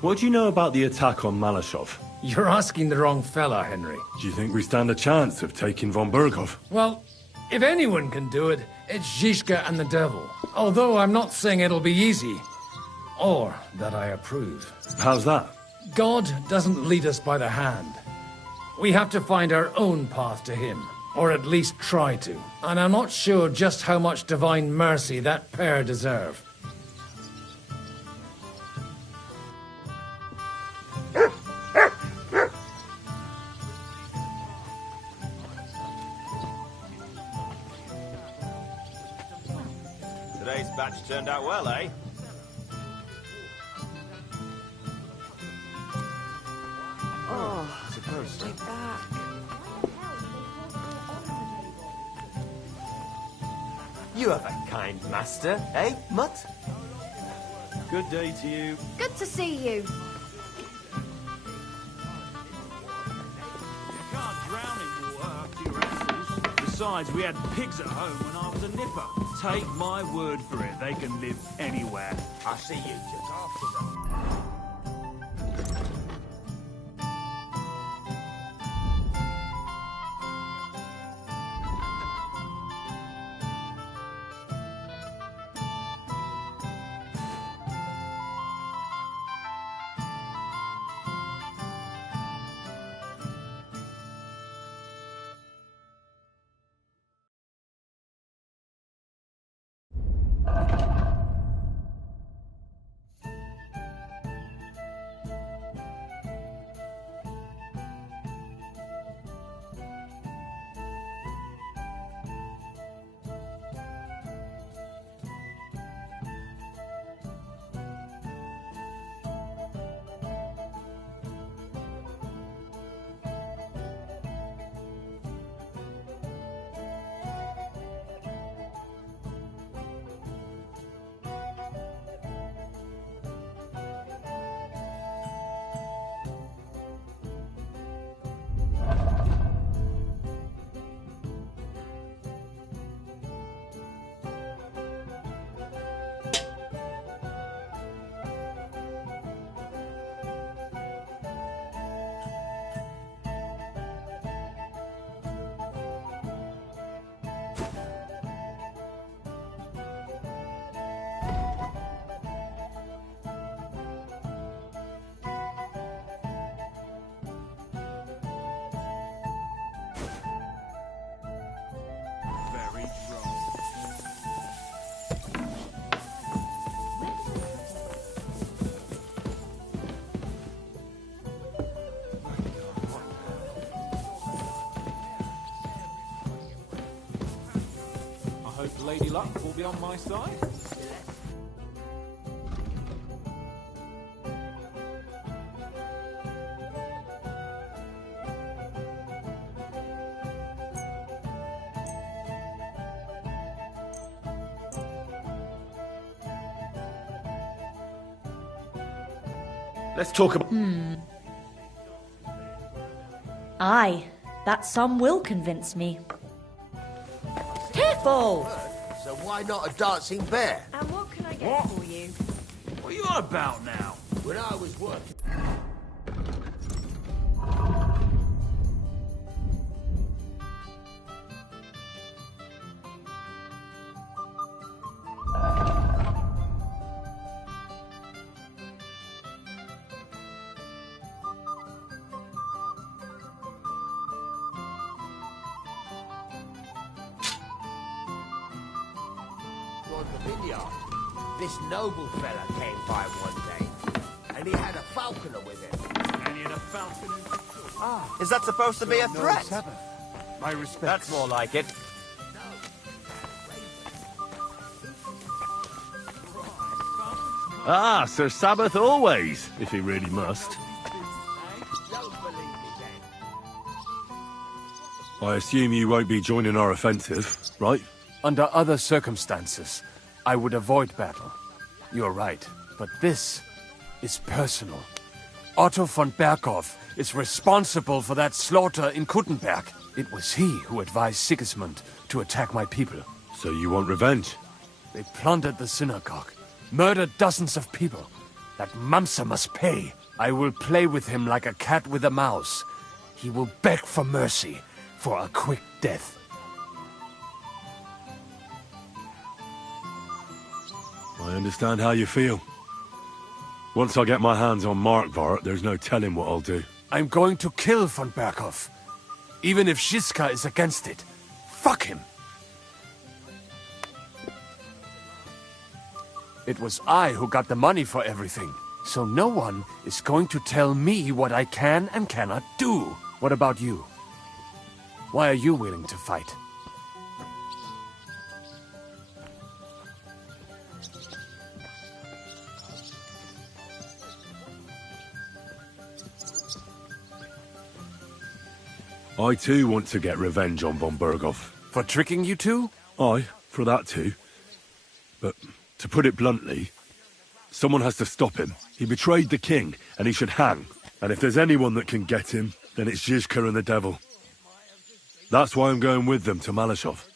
What do you know about the attack on Malashov? You're asking the wrong fella, Henry. Do you think we stand a chance of taking von Bergow? Well, if anyone can do it, it's Zizka and the devil. Although I'm not saying it'll be easy. Or that I approve. How's that? God doesn't lead us by the hand. We have to find our own path to him. Or at least try to. And I'm not sure just how much divine mercy that pair deserve. Today's batch turned out well, eh? Oh, I suppose so. My back. You have a kind master, eh, Mutt? Good day to you. Good to see you. Can't drown in water after your asses. Besides, we had pigs at home when I was a nipper. Take my word for it, they can live anywhere. I see you took after them. Lady Luck will be on my side. Let's talk about... Aye, that sum will convince me. Careful! So why not a dancing bear? And what can I get for you? What are you on about now? When I was working... on the vineyard. This noble fella came by one day, and he had a falconer with him. And you had a falcon in Ah, is that supposed to be a threat? My respect. That's more like it. Ah, Sir Sabbath always, if he really must. Don't believe me then. I assume you won't be joining our offensive, right? Under other circumstances, I would avoid battle. You're right, but this is personal. Otto von Bergow is responsible for that slaughter in Kuttenberg. It was he who advised Sigismund to attack my people. So you want revenge? They plundered the synagogue, murdered dozens of people. That Mamsa must pay. I will play with him like a cat with a mouse. He will beg for mercy, for a quick death. I understand how you feel. Once I get my hands on Markvart, there's no telling what I'll do. I'm going to kill von Bergow. Even if Shiska is against it. Fuck him! It was I who got the money for everything. So no one is going to tell me what I can and cannot do. What about you? Why are you willing to fight? I too want to get revenge on von Bergow. For tricking you two? Aye, for that too. But, to put it bluntly, someone has to stop him. He betrayed the king, and he should hang. And if there's anyone that can get him, then it's Zizka and the devil. That's why I'm going with them to Malashov.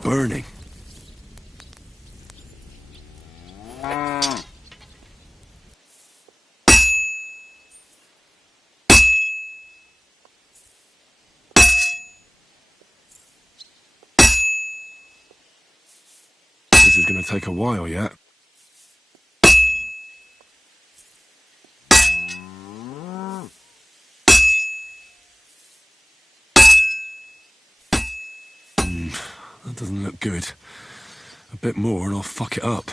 Burning. This is going to take a while yet. That doesn't look good. A bit more and I'll fuck it up.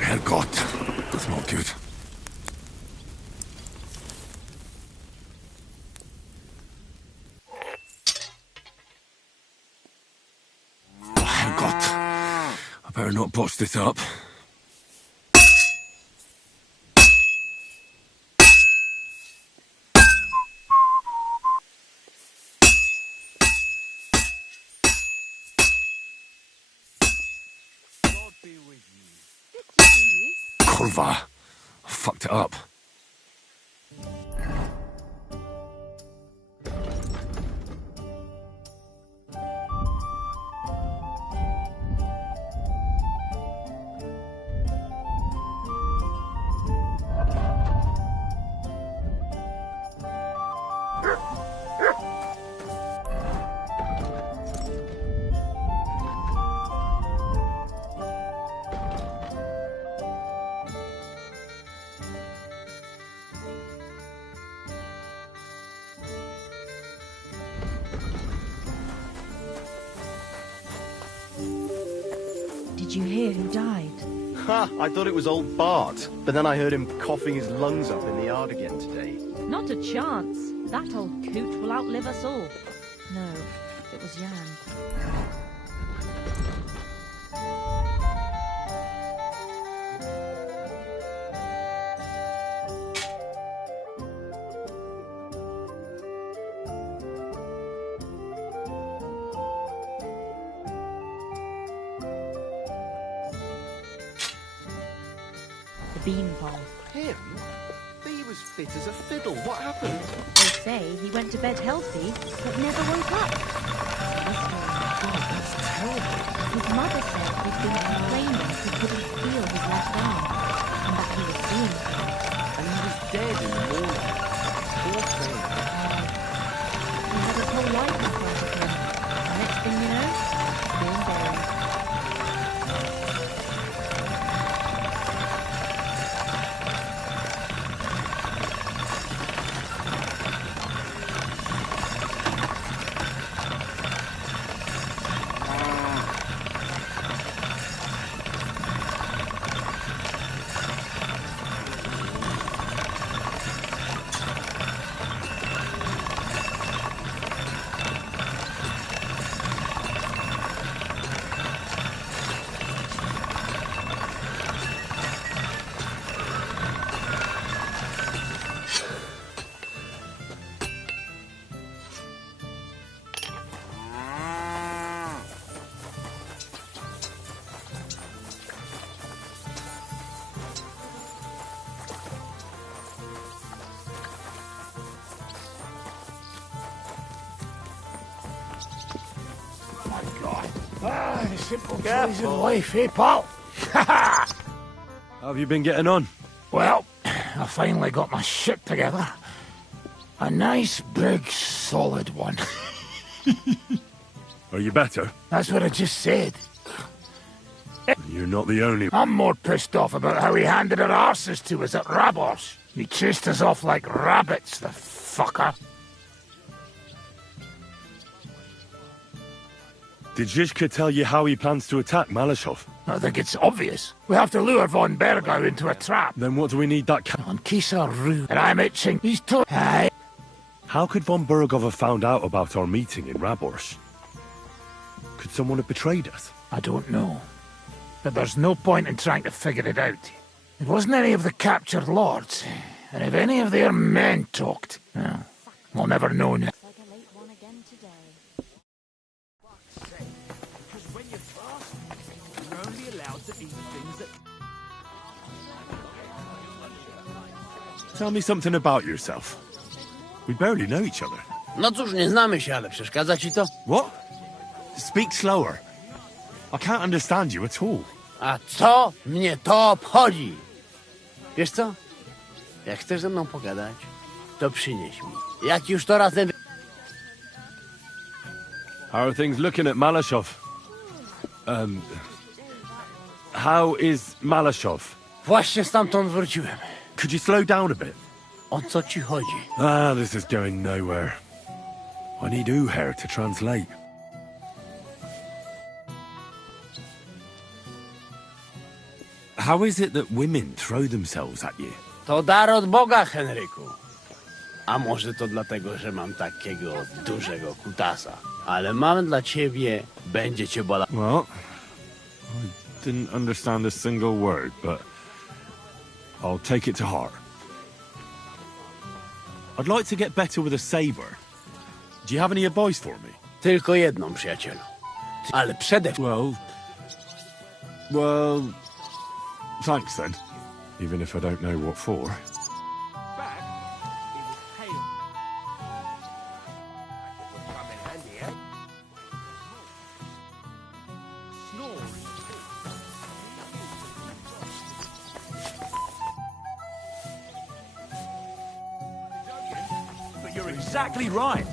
Herrgott, that's not good. Herrgott, I better not botch this up. Kurva, I fucked it up. Did you hear who died? Ha! I thought it was old Bart, but then I heard him coughing his lungs up in the yard again today. Not a chance. That old coot will outlive us all. No, it was Jan. The beanpole. Him? He was fit as a fiddle. What happened? They say he went to bed healthy, but never woke up. That's terrible. His mother said he'd been complaining he couldn't feel his left arm, and that he was seeing. And he was dead in the morning. Poor thing. He had his whole life in front of him. The next thing you know, being buried. The simple joys of life, eh, pal? How have you been getting on? Well, I finally got my shit together. A nice, big, solid one. Are you better? That's what I just said. You're not the only... I'm more pissed off about how he handed our arses to us at Rabos. He chased us off like rabbits, the fucker. Did Zizka tell you how he plans to attack Malashov? I think it's obvious. We have to lure von Bergow into a trap. Then what do we need that On Kisa Rue. And I'm itching. He's told. Aye. How could von Bergow have found out about our meeting in Rabors? Could someone have betrayed us? I don't know. But there's no point in trying to figure it out. It wasn't any of the captured lords. And if any of their men talked, well, we'll never know now. Like a late one again today. Because when you fast, you're only allowed to eat things that... Tell me something about yourself. We barely know each other. No cóż, nie znamy się, ale przeszkadza ci to? What? Speak slower. I can't understand you at all. A co mnie to obchodzi? Wiesz co? Jak chcesz ze mną pogadać, to przynieś mi. Jak już to razem... How are things looking at Malashov? How is Malashov? Właśnie stamtąd wróciłem. Could you slow down a bit? O co ci chodzi? This is going nowhere. I need Uher to translate. How is it that women throw themselves at you? To dar od Boga, Henryku. A może to dlatego, że mam takiego dużego kutasa. Ale mam dla ciebie, będzie cię bolał. Well, I didn't understand a single word, but I'll take it to heart. I'd like to get better with a saber. Do you have any advice for me? Tylko jedną, przyjacielu. Ale przede wszystkim... Well, thanks then. Even if I don't know what for. Back, it was hail. Would come in handy, eh? Snoring. But you're exactly right.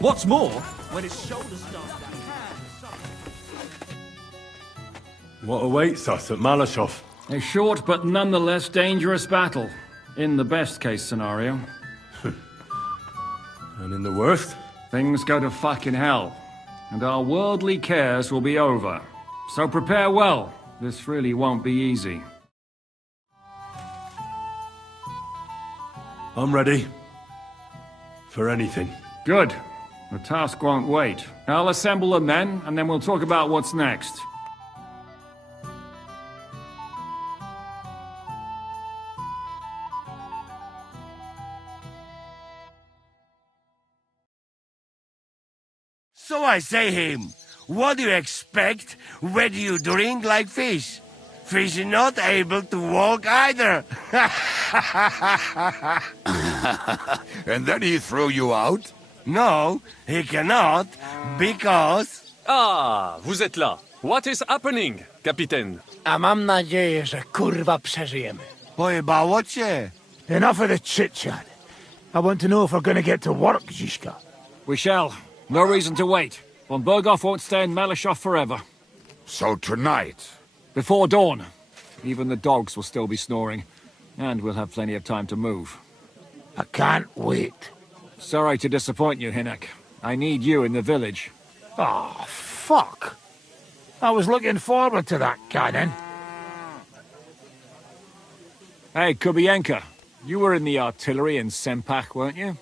What's more, when his shoulders start to hand, What awaits us at Malashov? A short but nonetheless dangerous battle, in the best case scenario. And in the worst? Things go to fucking hell, and our worldly cares will be over. So prepare well, this really won't be easy. I'm ready. for anything. Good. The task won't wait. I'll assemble the men, and then we'll talk about what's next. So I say him, what do you expect when you drink like fish? Fish is not able to walk either. And then he threw you out? No, he cannot, because... Ah, vous êtes là. What is happening, Capitaine? A mam nadzieję, że kurwa przeżyjemy. Pojebało cię. Enough of the chit-chat. I want to know if we're gonna get to work, Zizka. We shall. No reason to wait. Von Bergow won't stay in Malishov forever. So tonight? Before dawn. Even the dogs will still be snoring. And we'll have plenty of time to move. I can't wait. Sorry to disappoint you, Hinek. I need you in the village. Oh, fuck. I was looking forward to that, Cannon. Hey, Kubienka. You were in the artillery in Sempak, weren't you?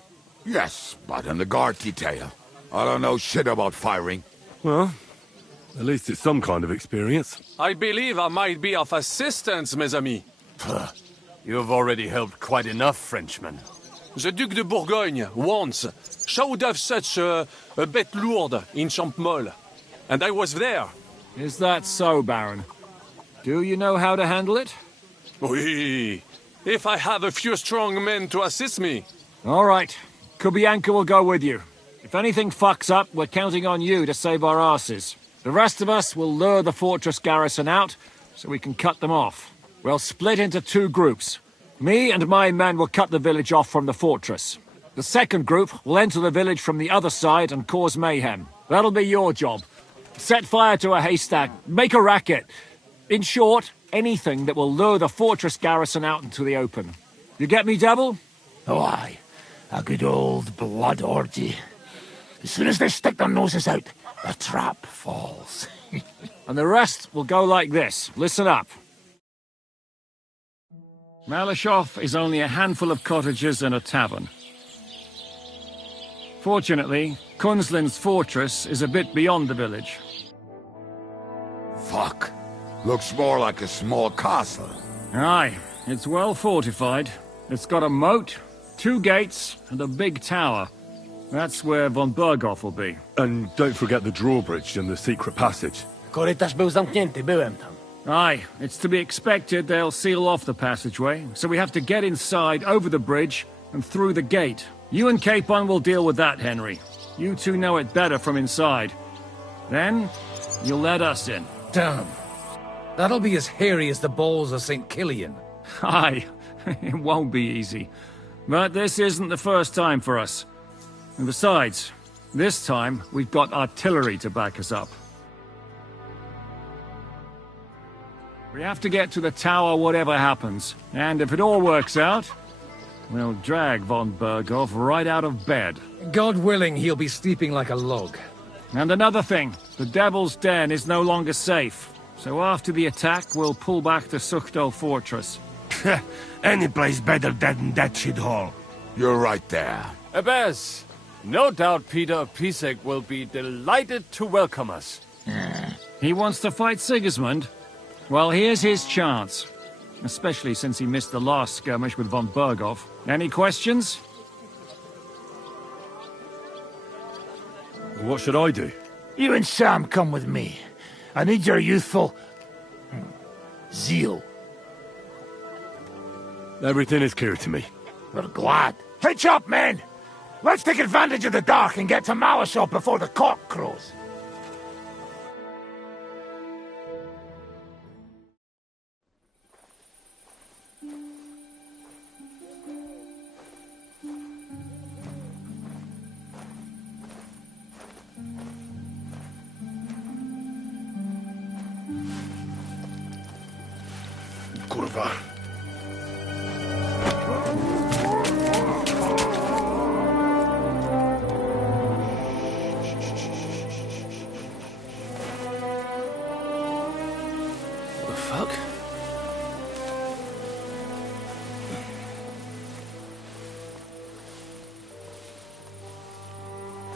Yes, but in the guard detail. I don't know shit about firing. Well, at least it's some kind of experience. I believe I might be of assistance, mes amis. You've already helped quite enough, Frenchmen. The Duc de Bourgogne once showed off such a bête lourde in Champmol, and I was there. Is that so, Baron? Do you know how to handle it? Oui, if I have a few strong men to assist me. All right. Kubianka will go with you. If anything fucks up, we're counting on you to save our asses. The rest of us will lure the fortress garrison out, so we can cut them off. We'll split into 2 groups. Me and my men will cut the village off from the fortress. The second group will enter the village from the other side and cause mayhem. That'll be your job. Set fire to a haystack, make a racket. In short, anything that will lure the fortress garrison out into the open. You get me, Devil? Oh, aye. A good old blood orgy. As soon as they stick their noses out, the trap falls. And the rest will go like this. Listen up. Malishov is only a handful of cottages and a tavern. Fortunately, Kunzlin's fortress is a bit beyond the village. Fuck. Looks more like a small castle. Aye, it's well fortified. It's got a moat, 2 gates, and a big tower. That's where von Bergow will be. And don't forget the drawbridge and the secret passage. Korytarz był zamknięty, byłem tam. Aye, it's to be expected they'll seal off the passageway, so we have to get inside, over the bridge, and through the gate. You and Capon will deal with that, Henry. You two know it better from inside. Then, you'll let us in. Damn. That'll be as hairy as the balls of St. Killian. Aye, it won't be easy. But this isn't the first time for us. And besides, this time we've got artillery to back us up. We have to get to the tower whatever happens. And if it all works out, we'll drag von Bergow right out of bed. God willing, he'll be sleeping like a log. And another thing, the Devil's Den is no longer safe. So after the attack, we'll pull back to Sukhto Fortress. Any place better than that shithole. You're right there. Abbas, no doubt Peter Pisek will be delighted to welcome us. He wants to fight Sigismund? Well, here's his chance. Especially since he missed the last skirmish with von Bergow. Any questions? What should I do? You and Sam come with me. I need your youthful... zeal. Everything is clear to me. We're glad. Hitch up, men! Let's take advantage of the dark and get to Malishov before the cock crows. Kurwa.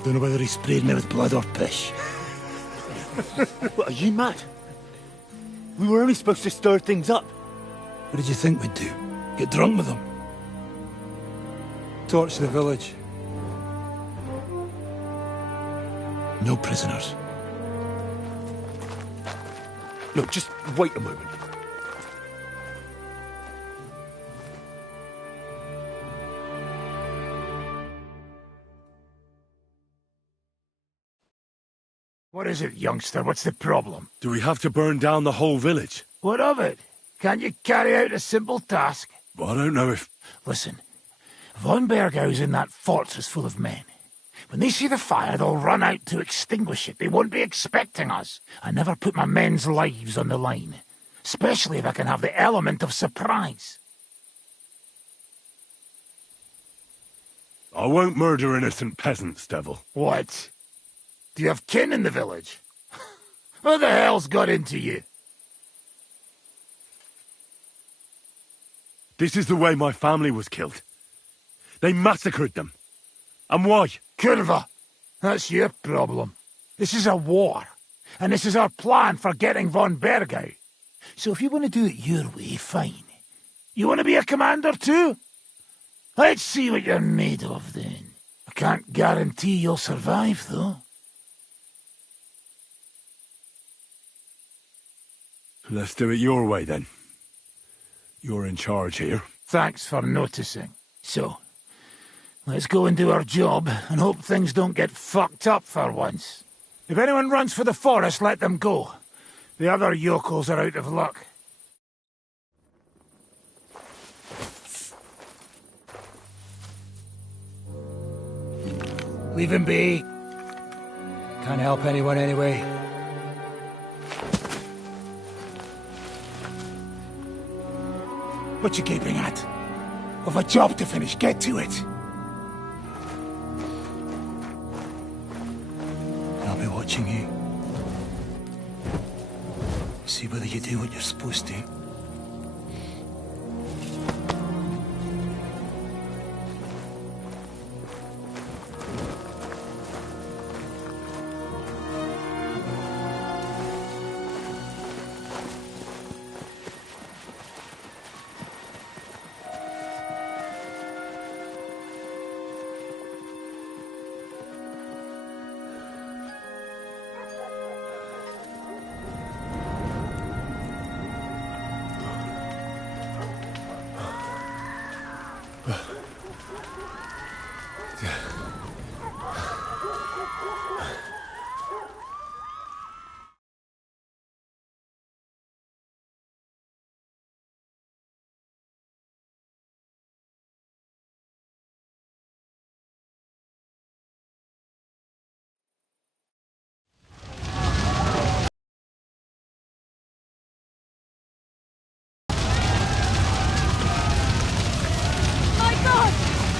Don't know whether he sprayed me with blood or piss. What, are you mad? We were only supposed to stir things up. What did you think we'd do? Get drunk with them? Torch the village. No prisoners. Look, just wait a moment. What is it, youngster? What's the problem? Do we have to burn down the whole village? What of it? Can't you carry out a simple task? Well, I don't know if... Listen, Von Bergow's in that fortress full of men. When they see the fire, they'll run out to extinguish it. They won't be expecting us. I never put my men's lives on the line, especially if I can have the element of surprise. I won't murder innocent peasants, Devil. What? Do you have kin in the village? Who the hell's got into you? This is the way my family was killed. They massacred them. And why? Curva. That's your problem. This is a war. And this is our plan for getting Von Bergow. So if you want to do it your way, fine. You want to be a commander too? Let's see what you're made of then. I can't guarantee you'll survive, though. Let's do it your way, then. You're in charge here. Thanks for noticing. So, let's go and do our job, and hope things don't get fucked up for once. If anyone runs for the forest, let them go. The other yokels are out of luck. Leave him be. Can't help anyone anyway. What you gaping at? I've a job to finish. Get to it. I'll be watching you. See whether you do what you're supposed to.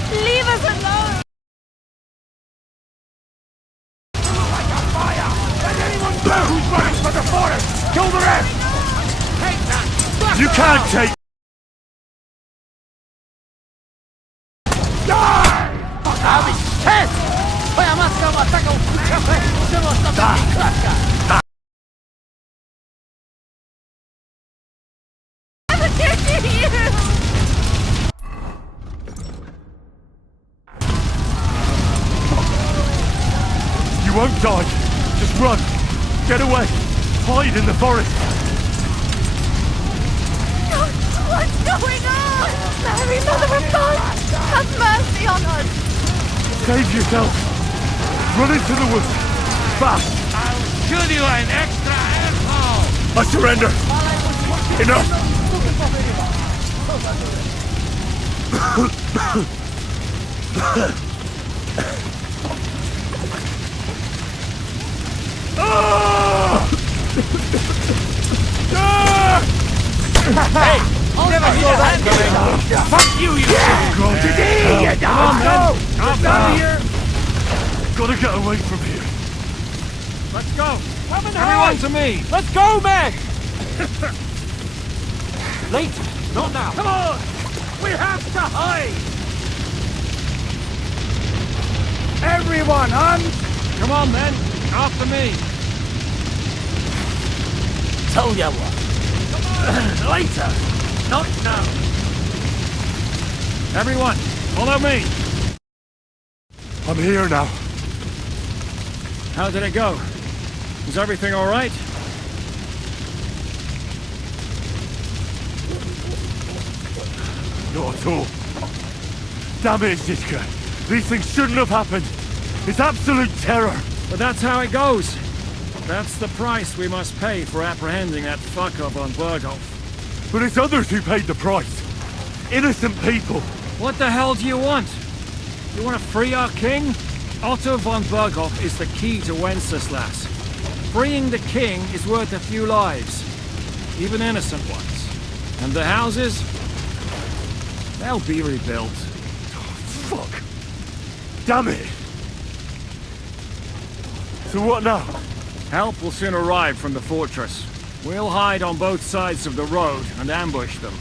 Leave us alone! Like a fire! Let anyone go who's running for the forest! Kill the rest! Take that! You can't take... Aby stres! Twoja matka ma taką kurczapę, że można będzie klatka! You won't die. Just run. Get away. Hide in the forest. What's going on? Mary, Mother of God! Have mercy on us! Save yourself. Run into the woods. Fast. I'll shoot you an extra asshole! I surrender. Enough. Hey! Never saw that coming! Fuck you, you Today, Come on, go! Get out of here! Gotta get away from here. Let's go! Come and everyone to me! Let's go, men! Later, not now. Come on! We have to hide! Everyone, on! Come on, then. After me. Tell ya what. Later. Not now. Everyone, follow me. I'm here now. How did it go? Was everything all right? Not at all. Damn it, Ziska. These things shouldn't have happened. It's absolute terror. But that's how it goes. That's the price we must pay for apprehending that fuck-up on Bergow. But it's others who paid the price. Innocent people. What the hell do you want? You want to free our king? Otto von Bergow is the key to Wenceslas. Freeing the king is worth a few lives. Even innocent ones. And the houses? They'll be rebuilt. Oh, fuck. Damn it. So what now? Help will soon arrive from the fortress. We'll hide on both sides of the road and ambush them.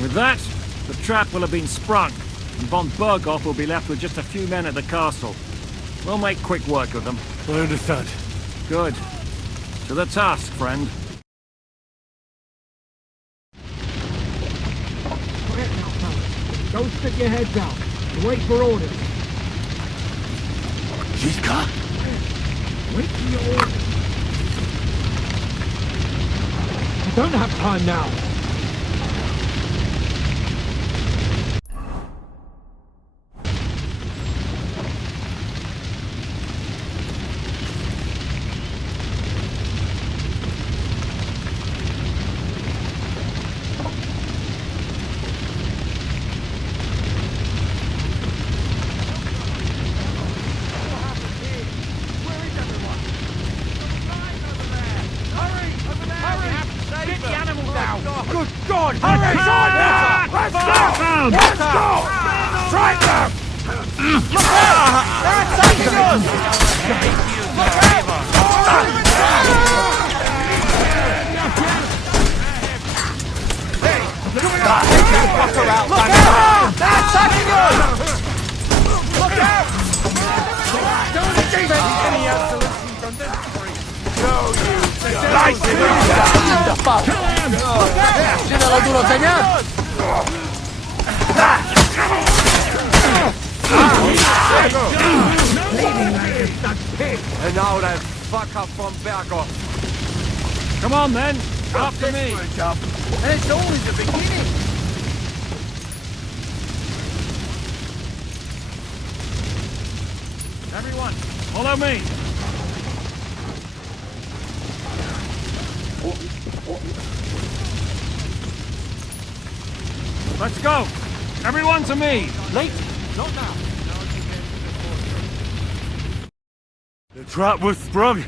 With that, the trap will have been sprung, and von Bergow will be left with just a few men at the castle. We'll make quick work of them. I understand. Good. To the task, friend. Quiet now, fellas. Don't stick your head down. And wait for orders. Ziska? Wait for your orders. I don't have time now. Good God! Hurry! Let's go! Let's go! Strike them! Look out! They're attacking us! Look out! Look out! They're attacking us! Look out! Don't take any absolute redundancy. No, you nice the fuck! Tiene duro, señor! And now that fuck up from Bergow. Come on, then. After me. And it's only the beginning. Everyone, follow me. Let's go! Everyone to me! Late! Not now! The trap was sprung.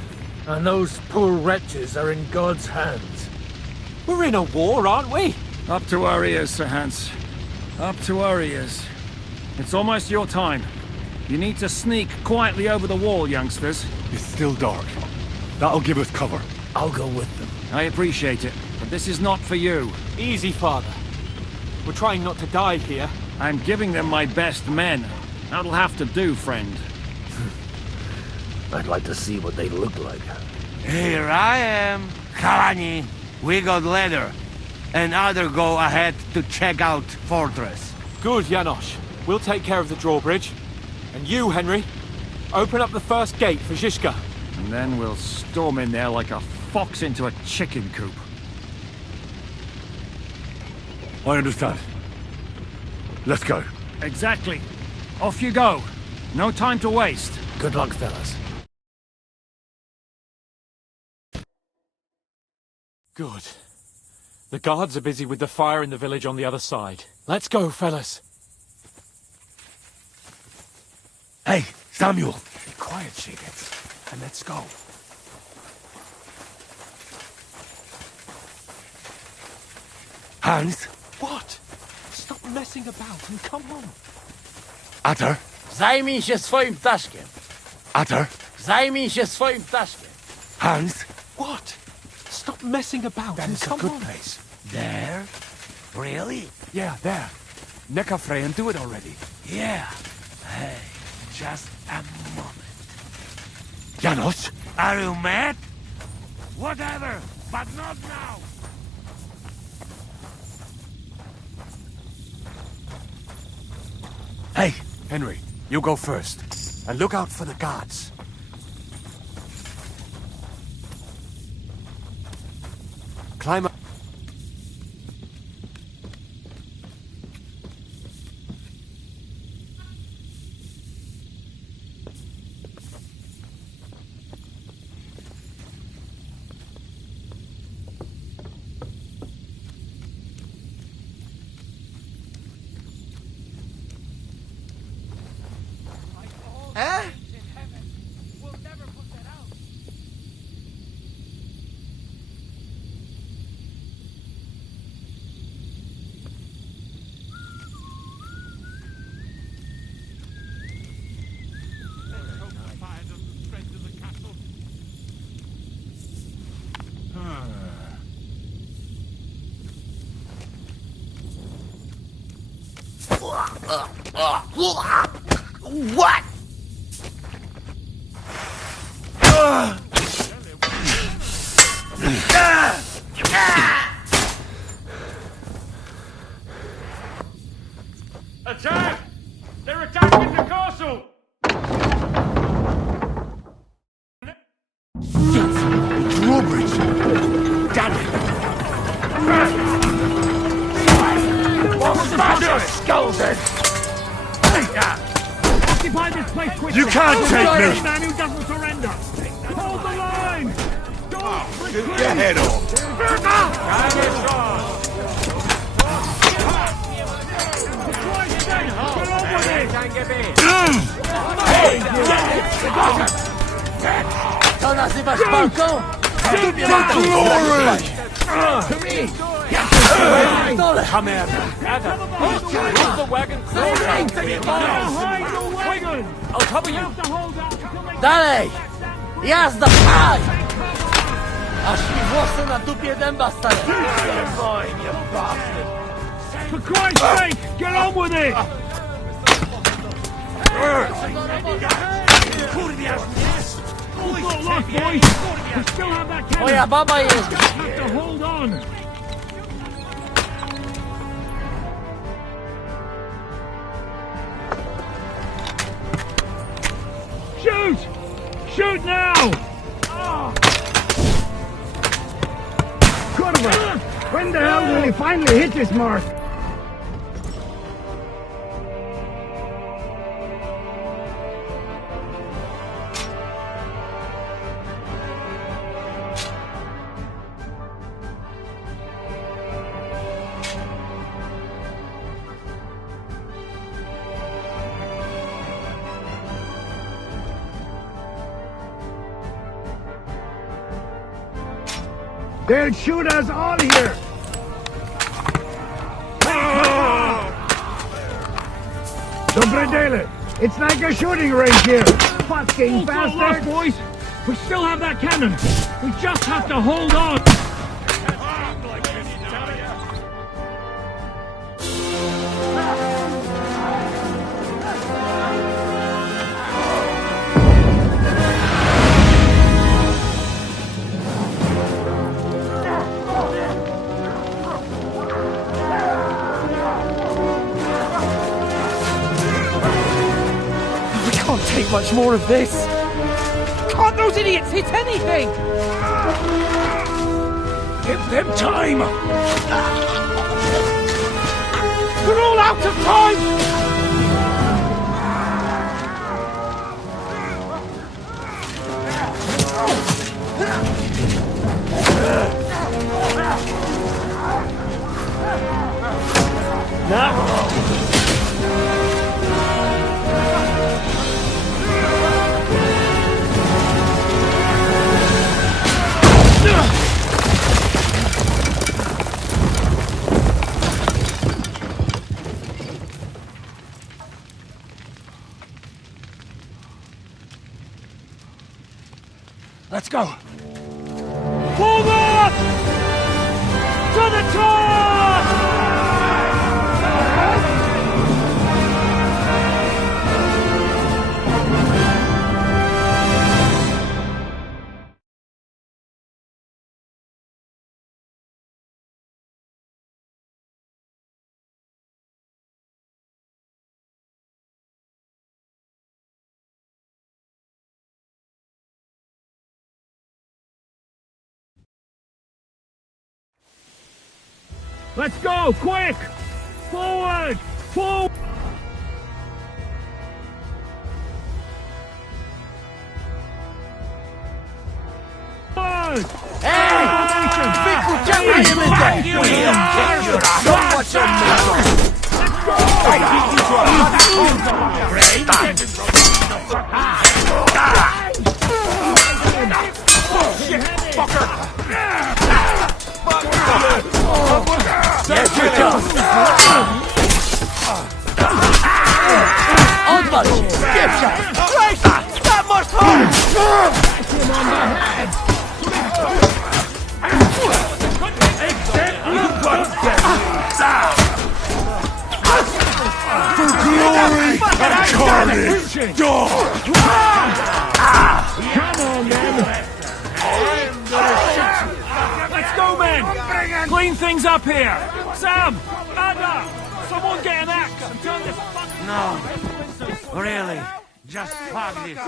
And those poor wretches are in God's hands. We're in a war, aren't we? Up to our ears, Sir Hans. Up to our ears. It's almost your time. You need to sneak quietly over the wall, youngsters. It's still dark. That'll give us cover. I'll go with them. I appreciate it, but this is not for you. Easy, Father. We're trying not to die here. I'm giving them my best men. That'll have to do, friend. I'd like to see what they look like. Here I am. Kalani, we got leather. And other go ahead to check out fortress. Good, Janosch. We'll take care of the drawbridge. And you, Henry, open up the first gate for Zizka. And then we'll storm in there like a fox into a chicken coop. I understand. Let's go. Exactly. Off you go. No time to waste. Good luck, fellas. Good. The guards are busy with the fire in the village on the other side. Let's go, fellas. Hey, Samuel. Quiet, Shigets, and let's go. Hans? What? Stop messing about and come on. Atar? Zajmij się swoim ptaszkiem. Atar? Zajmij się swoim ptaszkiem. Hans? What? Stop messing about That and is a come good on. place. There? Really? Yeah, there. Necafre and do it already. Yeah. Hey, just a moment. Janos, are you mad? Whatever, but not now. Hey, Henry, you go first. And look out for the guards. Climb up. Huh? What? Attack! They're attacking the castle! Drawbridge! Damn it! Smash your skulls in! Occupy this place quickly! You can't take me! Man who doesn't surrender! Hold the line! Get your head off! To nazywasz walką? I'll cover you! Dalej! Jazda, pchaj! Aż mi włosy na dupie dęba stają. Spokojnie, bastard. For Christ's sake, get on with it! We've got luck, boys! We still have that cannon! Moja baba jest. Just have to hold on! Shoot! Shoot now! Curva! When the hell will he finally hit this mark? They'll shoot us all here! Dobre dele! It's like a shooting range here! Fucking bastard! Boys! We still have that cannon! We just have to hold on! Take much more of this. Can't those idiots hit anything? Give them time! We're all out of time! Let's go! Forward! To the top! Let's go, quick! Forward! Forward! Odwal się! Spieprzaj! Grace! That must For glory and carnage! Come on, men! Let's go, men! Clean things up here! Sam! Anna! Someone get an axe and turn this fucking... No. Really? Just fuck this.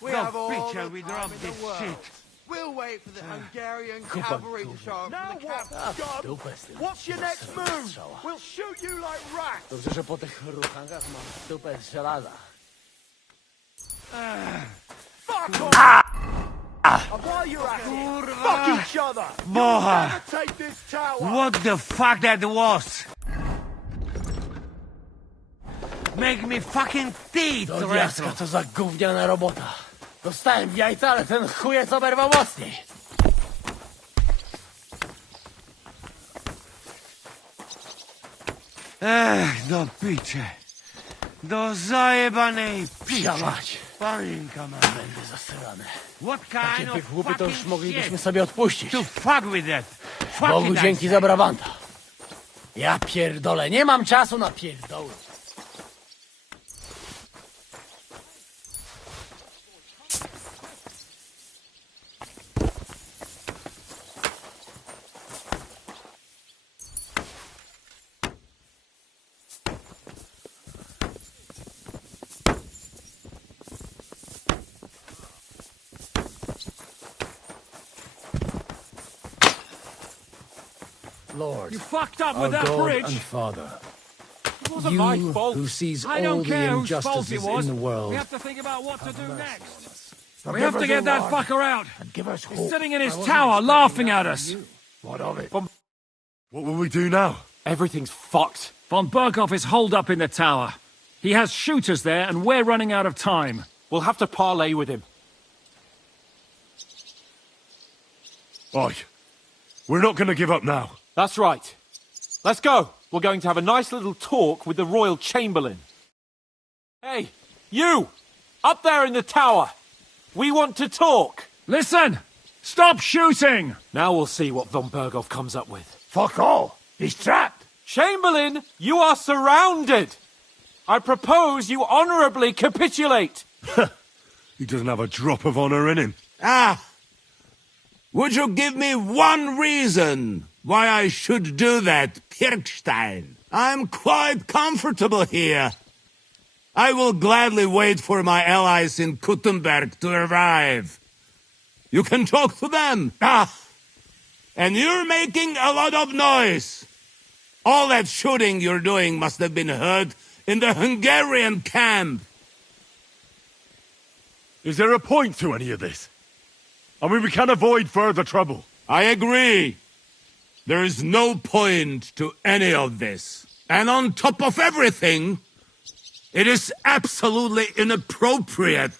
We The have all bitch the we time drop in the this world. shit. We'll wait for the Hungarian cavalry to show up from the camp. What's your next move? We'll shoot you like rats. Dobrze, że po tych ruchangach mam dupę z żelaza. Fuck off! And while you're at it, fuck each other. Boha! Never take this tower. What the fuck that was? Make me fucking teeth, Do diaska, to za gówniana robota. Dostałem w jajca, ale ten chujec oberwał mocniej. Ech, do picze. Do zajebanej Psia picze. mać. Paninka ma. Będę zasrany. What Takie kind of wygłupy to już fucking moglibyśmy shit? sobie odpuścić. To fuck with that. Fuck Bogu it, I dzięki say. za brawanta. Ja pierdolę, nie mam czasu na pierdoły. Lord, You fucked up our with that God bridge. and Father, It wasn't you my fault. who sees I all don't the care whose fault injustices it was. in the world, We have to think about what to do next. We Forgive have to us, get O that Lord, fucker out. and give us He's hope. sitting in his I wasn't tower expecting laughing that at from us. you. What of it? What will we do now? Everything's fucked. Von Bergow is holed up in the tower. He has shooters there, and we're running out of time. We'll have to parley with him. Oi. We're not going to give up now. That's right. Let's go. We're going to have a nice little talk with the Royal Chamberlain. Hey, you! Up there in the tower! We want to talk! Listen! Stop shooting! Now we'll see what von Bergow comes up with. Fuck all. He's trapped. Chamberlain, you are surrounded! I propose you honourably capitulate! He doesn't have a drop of honor in him. Ah! Would you give me one reason why I should do that, Pirkstein? I'm quite comfortable here. I will gladly wait for my allies in Kuttenberg to arrive. You can talk to them. Ah! And you're making a lot of noise. All that shooting you're doing must have been heard in the Hungarian camp. Is there a point to any of this? I mean, we can avoid further trouble. I agree. There is no point to any of this. And on top of everything, it is absolutely inappropriate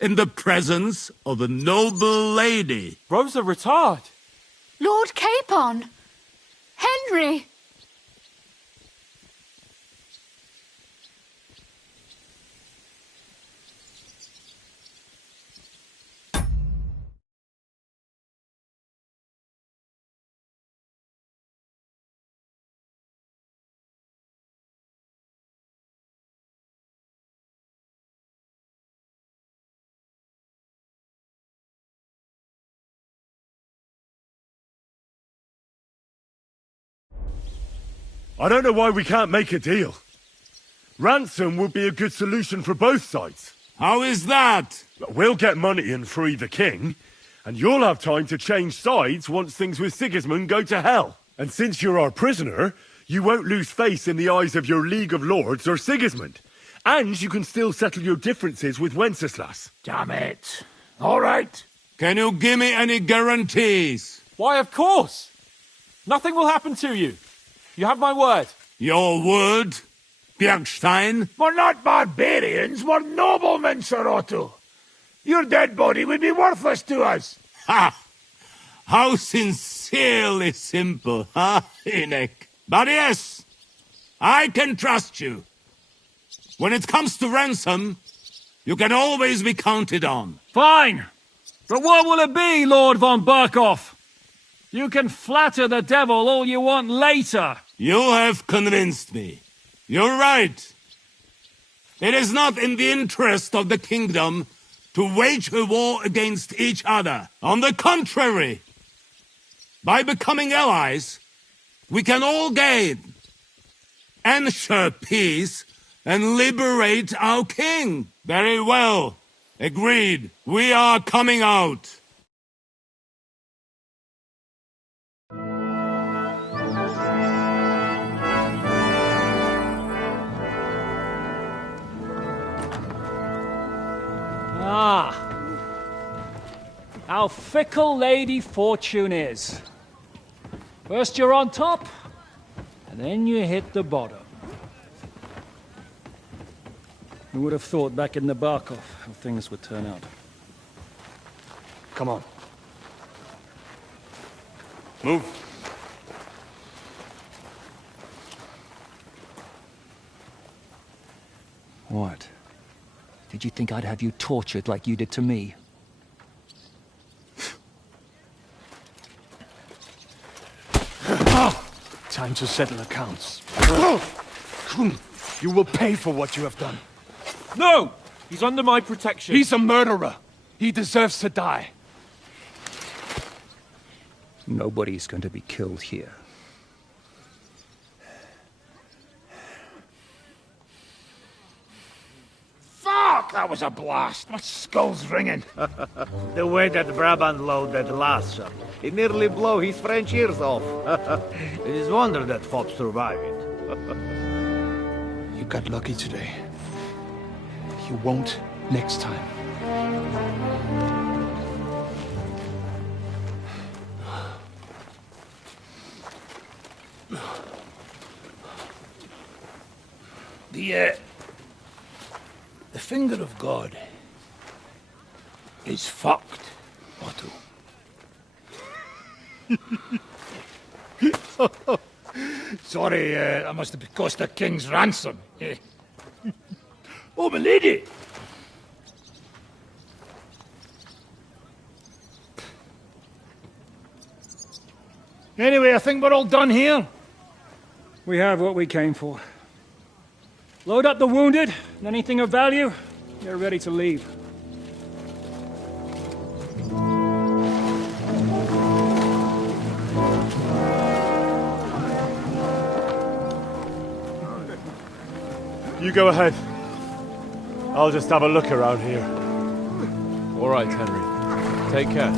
in the presence of a noble lady. Rosa Retard! Lord Capon! Henry! I don't know why we can't make a deal. Ransom would be a good solution for both sides. How is that? We'll get money and free the king, and you'll have time to change sides once things with Sigismund go to hell. And since you're our prisoner, you won't lose face in the eyes of your League of Lords or Sigismund. And you can still settle your differences with Wenceslas. Damn it. All right. Can you give me any guarantees? Why, of course! Nothing will happen to you. You have my word. Your word, Bjergstein? We're not barbarians, we're noblemen, Sir Otto. Your dead body would be worthless to us. Ha! How sincerely simple, huh, Enoch? But yes, I can trust you. When it comes to ransom, you can always be counted on. Fine! But what will it be, Lord von Bergow? You can flatter the devil all you want later. You have convinced me. You're right. It is not in the interest of the kingdom to wage a war against each other. On the contrary, by becoming allies, we can all gain, ensure peace, and liberate our king. Very well. Agreed. We are coming out. Ah. How fickle Lady Fortune is. First you're on top, and then you hit the bottom. Who would have thought back in the Bergow how things would turn out? Come on. Move. What? Did you think I'd have you tortured like you did to me? Time to settle accounts. You will pay for what you have done. No! He's under my protection. He's a murderer. He deserves to die. Nobody's going to be killed here. Fuck! That was a blast. My skull's ringing. The way that Brabant loaded Lassa, it nearly blow his French ears off. It is wonder that Fops survived it. You got lucky today. You won't next time. The finger of God is fucked, Otto. Sorry, that must have cost the king's ransom. Oh, my lady! Anyway, I think we're all done here. We have what we came for. Load up the wounded, and anything of value, you're ready to leave. You go ahead. I'll just have a look around here. All right, Henry. Take care.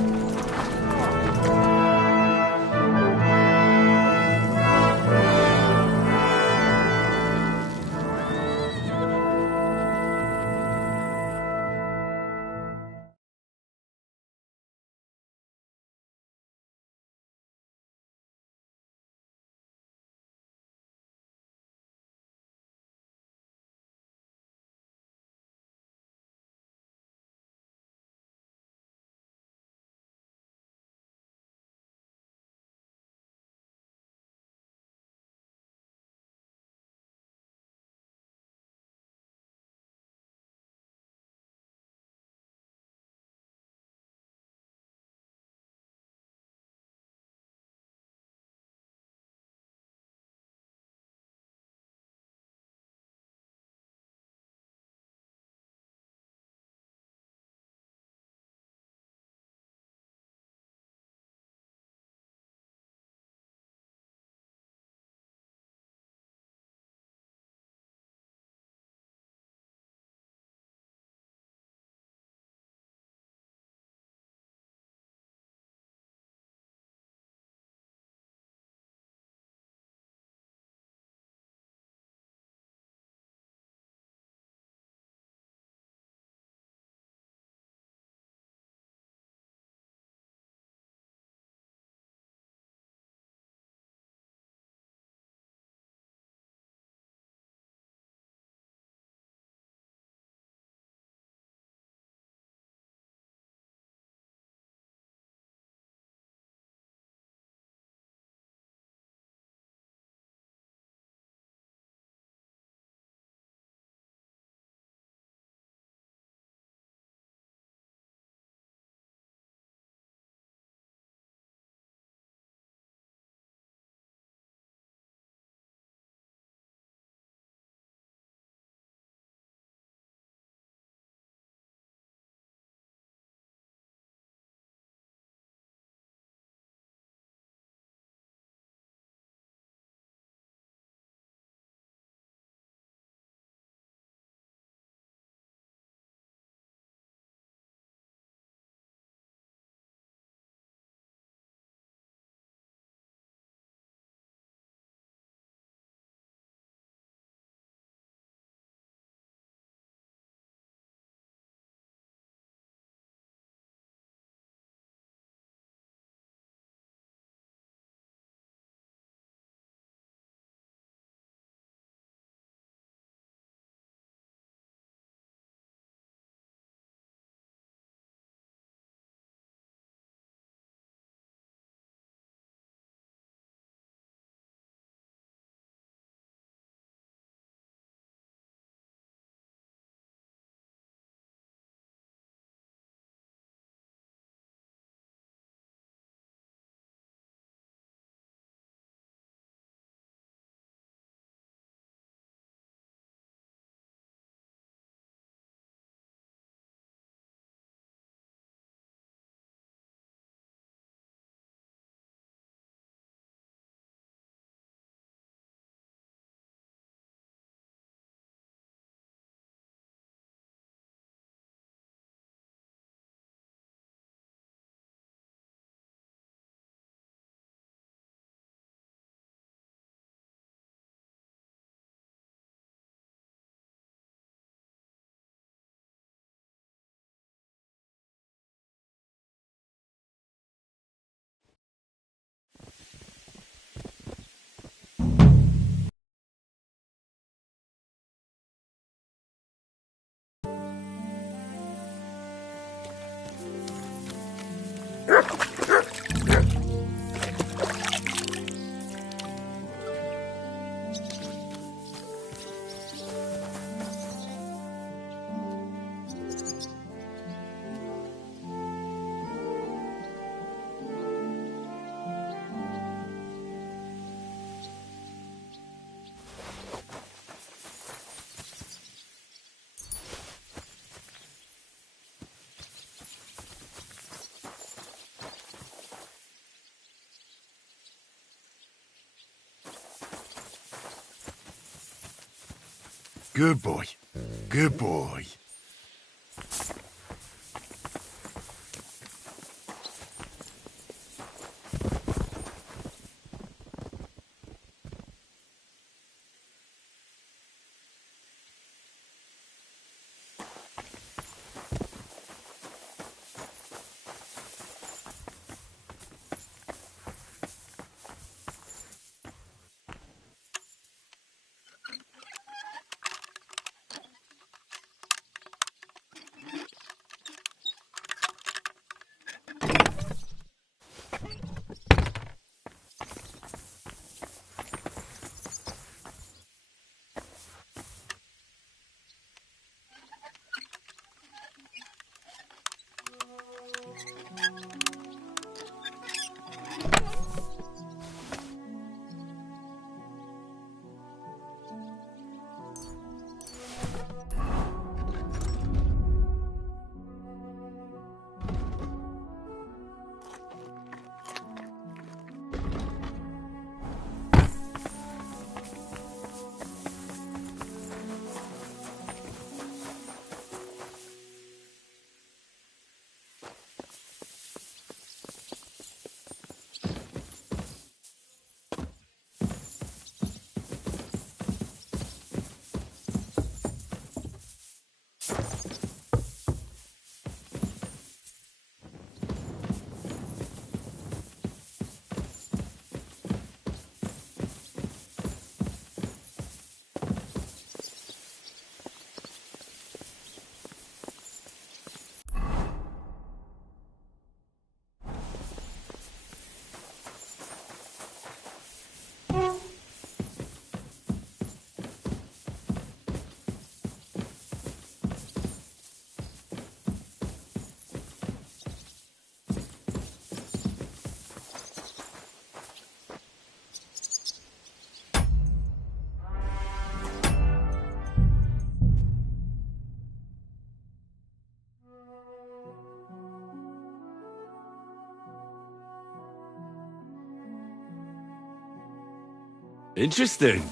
Good boy. Good boy. Interesting.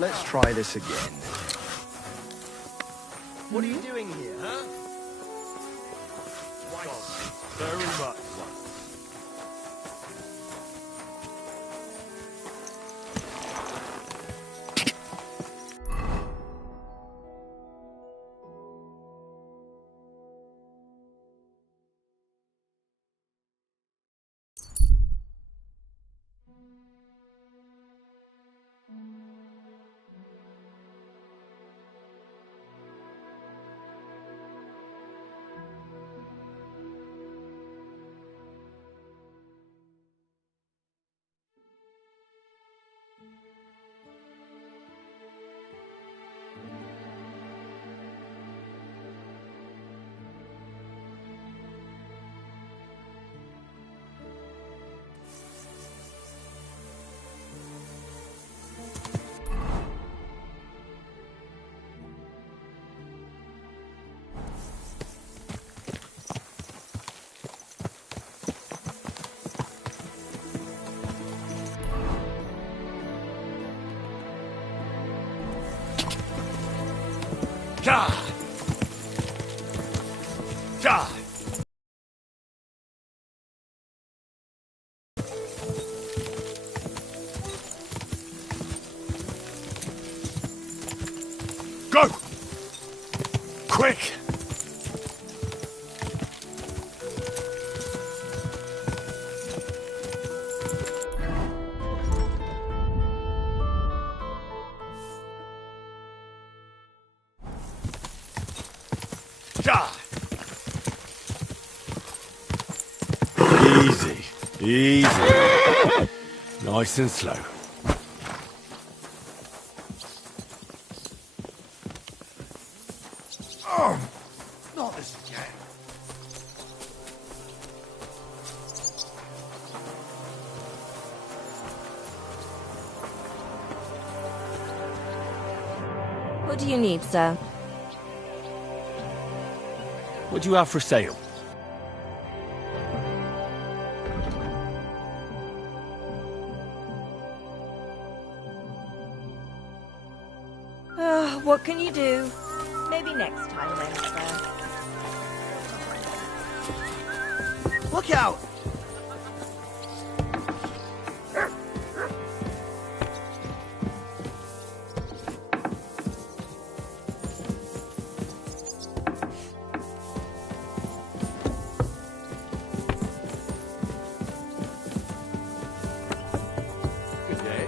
Let's try this again. What are you doing here, huh? Very much. Ja! Ja! Go! Quick! Ja! Easy. Easy. Nice and slow. Oh, not this again. What do you need, sir? What do you have for sale? What can you do? Maybe next time then, sir. Look out! Good day.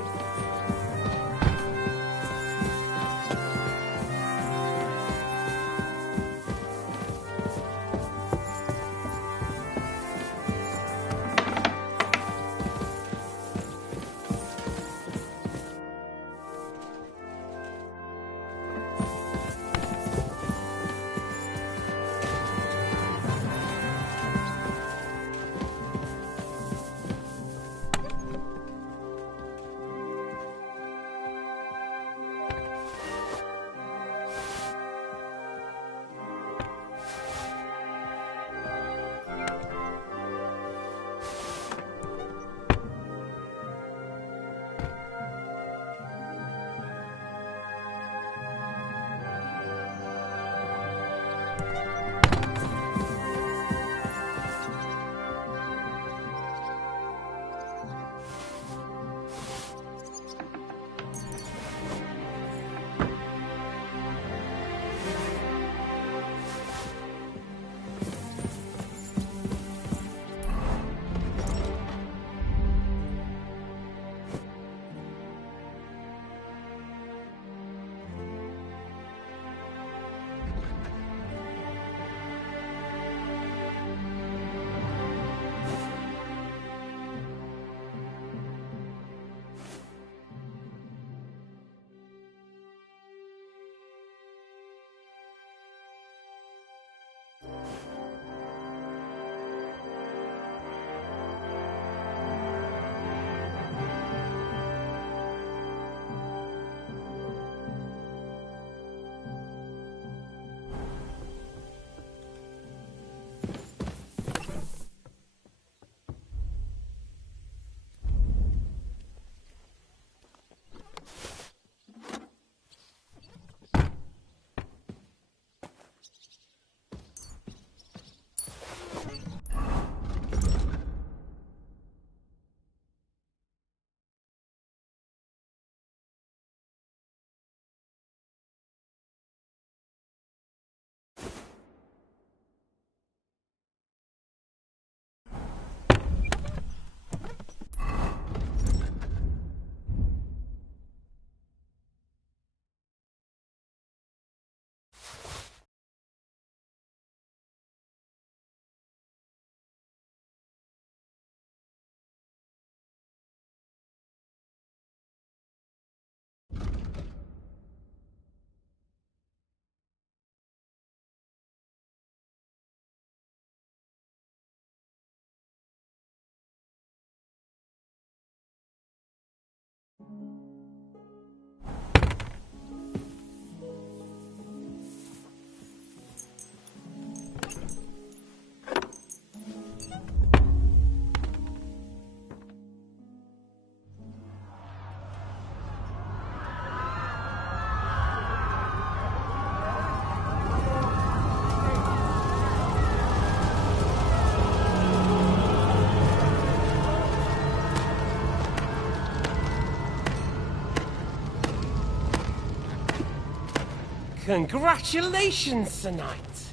Congratulations, Sir Knight.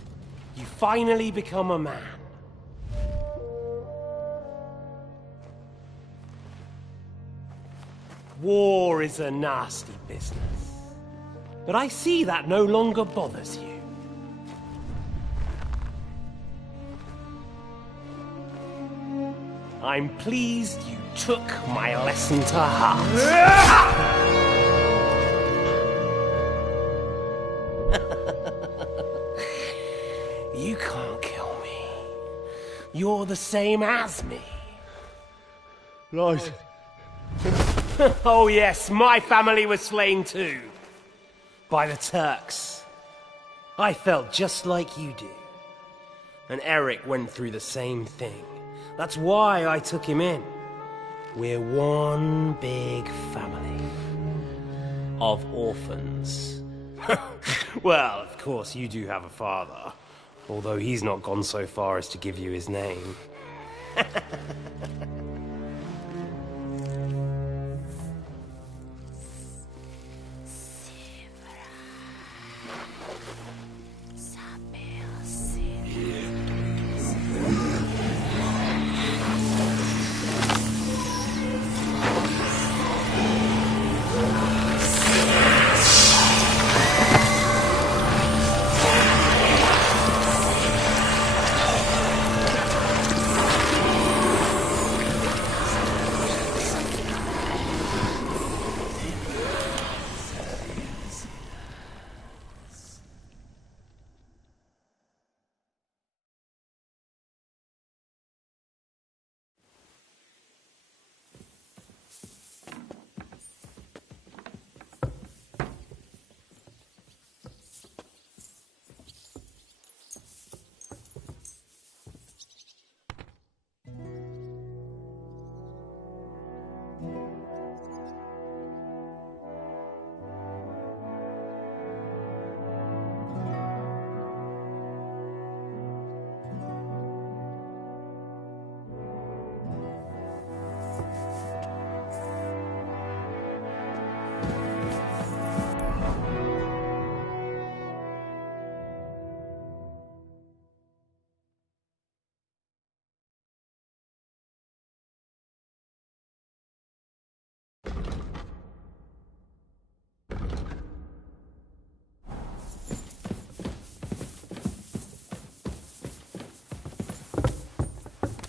You finally become a man. War is a nasty business. But I see that no longer bothers you. I'm pleased you took my lesson to heart. You can't kill me. You're the same as me. Right. Oh yes, my family was slain too. By the Turks. I felt just like you do. And Eric went through the same thing. That's why I took him in. We're one big family. Of orphans. Well, of course you do have a father. Although he's not gone so far as to give you his name.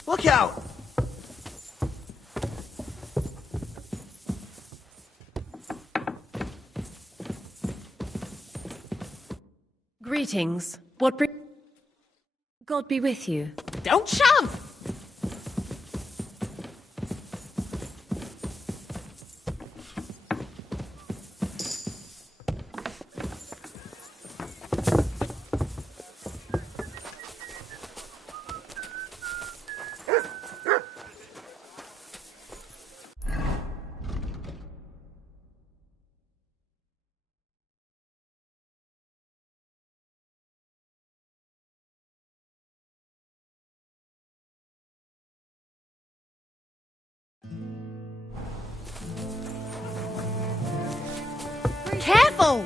Look out! Greetings. What bring... God be with you. Don't shove! Careful!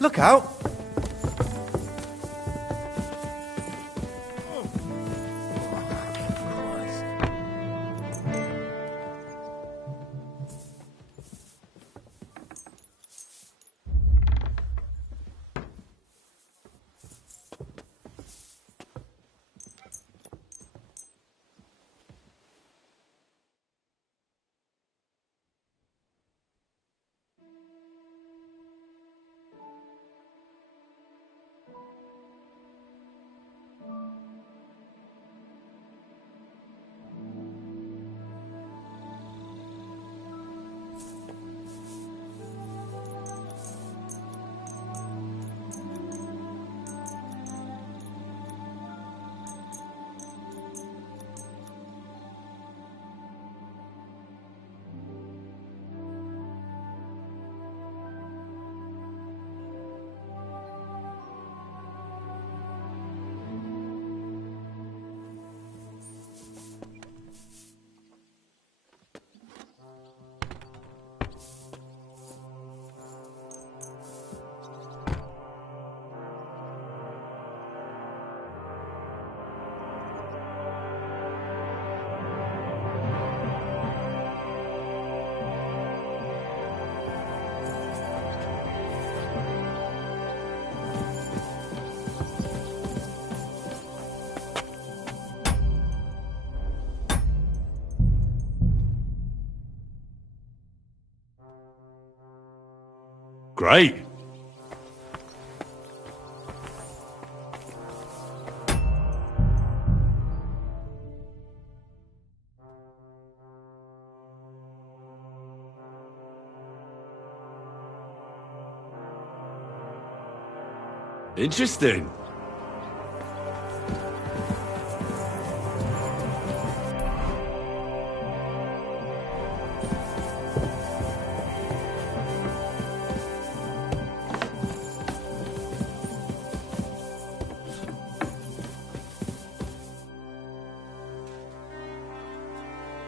Look out! Great. Interesting.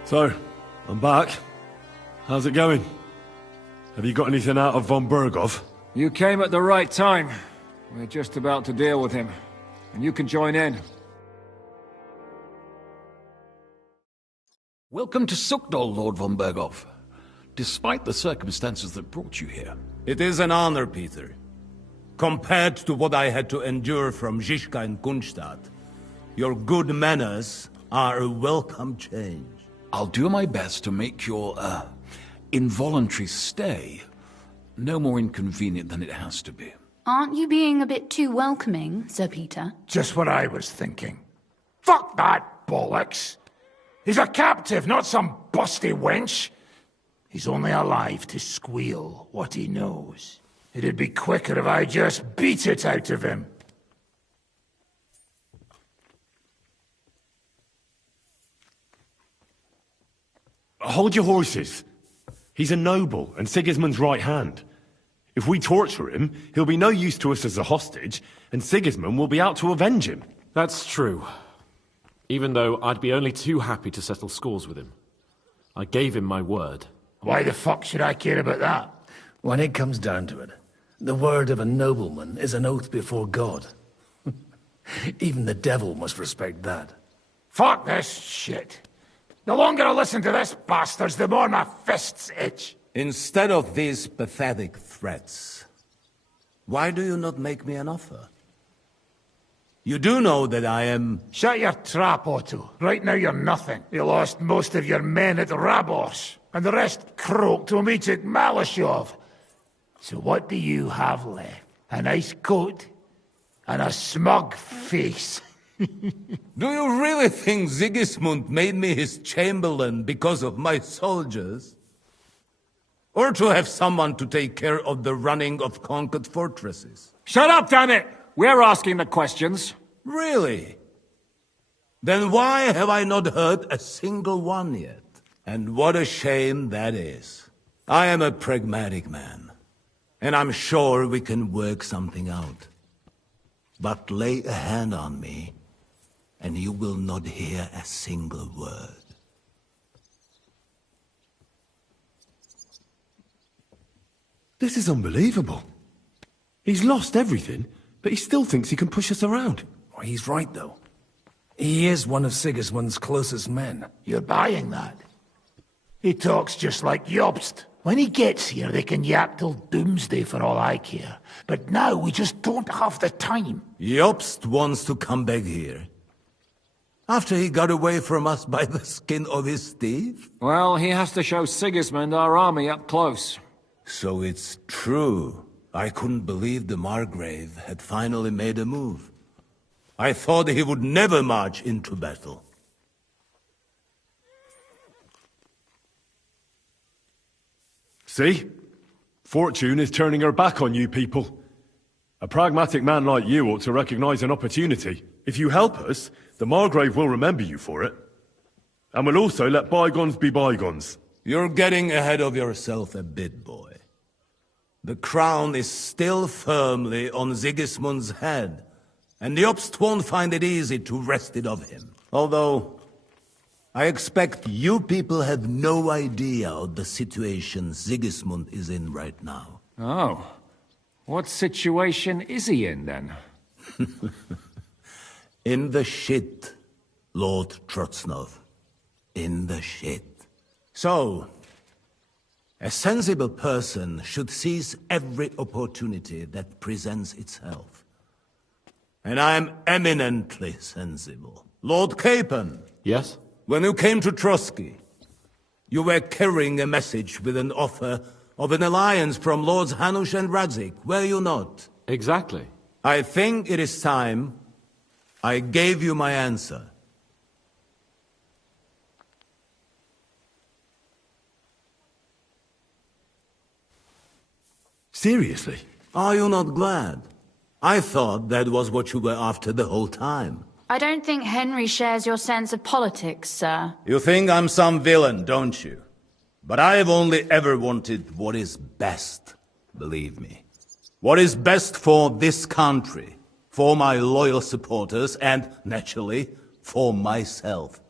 So, I'm back. How's it going? Have you got anything out of von Bergow? You came at the right time. We're just about to deal with him. And you can join in. Welcome to Sukdol, Lord von Bergow. Despite the circumstances that brought you here. It is an honor, Peter. Compared to what I had to endure from Žižka and Kunstadt, your good manners are a welcome change. I'll do my best to make your, involuntary stay no more inconvenient than it has to be. Aren't you being a bit too welcoming, Sir Peter? Just what I was thinking. Fuck that bollocks! He's a captive, not some busty wench. He's only alive to squeal what he knows. It'd be quicker if I just beat it out of him. Hold your horses. He's a noble and Sigismund's right hand. If we torture him, he'll be no use to us as a hostage, and Sigismund will be out to avenge him. That's true. Even though I'd be only too happy to settle scores with him. I gave him my word. Why the fuck should I care about that? When it comes down to it, the word of a nobleman is an oath before God. Even the devil must respect that. Fuck this shit. The longer I listen to this bastards, the more my fists itch. Instead of these pathetic threats, why do you not make me an offer? You do know that I am... Shut your trap, Otto. Right now you're nothing. You lost most of your men at Rabos, and the rest croaked to meet at Malashov. So what do you have left? A nice coat and a smug face. Do you really think Sigismund made me his chamberlain because of my soldiers? Or to have someone to take care of the running of conquered fortresses? Shut up, damn it! We're asking the questions. Really? Then why have I not heard a single one yet? And what a shame that is. I am a pragmatic man, and I'm sure we can work something out. But lay a hand on me, and you will not hear a single word. This is unbelievable. He's lost everything, but he still thinks he can push us around. Oh, he's right, though. He is one of Sigismund's closest men. You're buying that? He talks just like Jobst. When he gets here, they can yap till doomsday for all I care. But now we just don't have the time. Jobst wants to come back here. After he got away from us by the skin of his teeth? Well, he has to show Sigismund our army up close. So it's true. I couldn't believe the Margrave had finally made a move. I thought he would never march into battle. See? Fortune is turning her back on you people. A pragmatic man like you ought to recognize an opportunity. If you help us, the Margrave will remember you for it. And will also let bygones be bygones. You're getting ahead of yourself a bit, boy. The crown is still firmly on Sigismund's head, and the Jobst won't find it easy to wrest it of him. Although, I expect you people have no idea of the situation Sigismund is in right now. Oh. What situation is he in, then? In the shit, Lord Trotznov. In the shit. So, a sensible person should seize every opportunity that presents itself. And I am eminently sensible. Lord Capon. Yes? When you came to Trotsky, you were carrying a message with an offer of an alliance from Lords Hanush and Radzik, were you not? Exactly. I think it is time I gave you my answer. Seriously? Are you not glad? I thought that was what you were after the whole time. I don't think Henry shares your sense of politics, sir. You think I'm some villain, don't you? But I have only ever wanted what is best, believe me. What is best for this country, for my loyal supporters, and, naturally, for myself.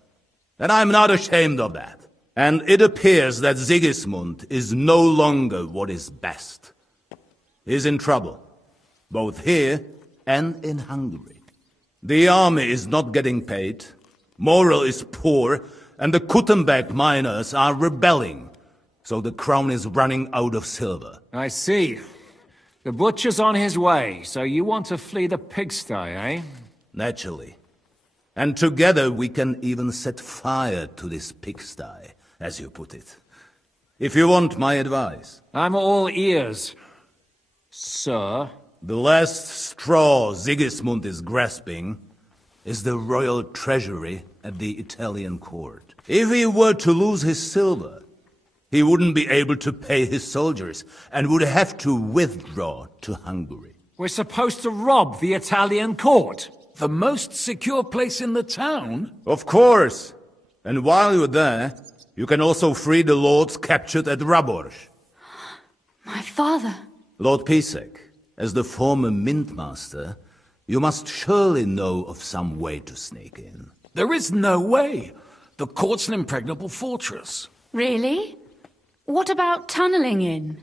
And I'm not ashamed of that. And it appears that Sigismund is no longer what is best. He's in trouble, both here and in Hungary. The army is not getting paid, morale is poor, and the Kuttenberg miners are rebelling, so the crown is running out of silver. I see. The butcher's on his way, so you want to flee the pigsty, eh? Naturally. And together we can even set fire to this pigsty, as you put it. If you want my advice. I'm all ears, sir. The last straw Sigismund is grasping is the royal treasury at the Italian court. If he were to lose his silver, he wouldn't be able to pay his soldiers and would have to withdraw to Hungary. We're supposed to rob the Italian court. The most secure place in the town? Of course. And while you're there, you can also free the lords captured at Raborz. My father. Lord Pisek, as the former mintmaster, you must surely know of some way to sneak in. There is no way. The court's an impregnable fortress. Really? What about tunneling in?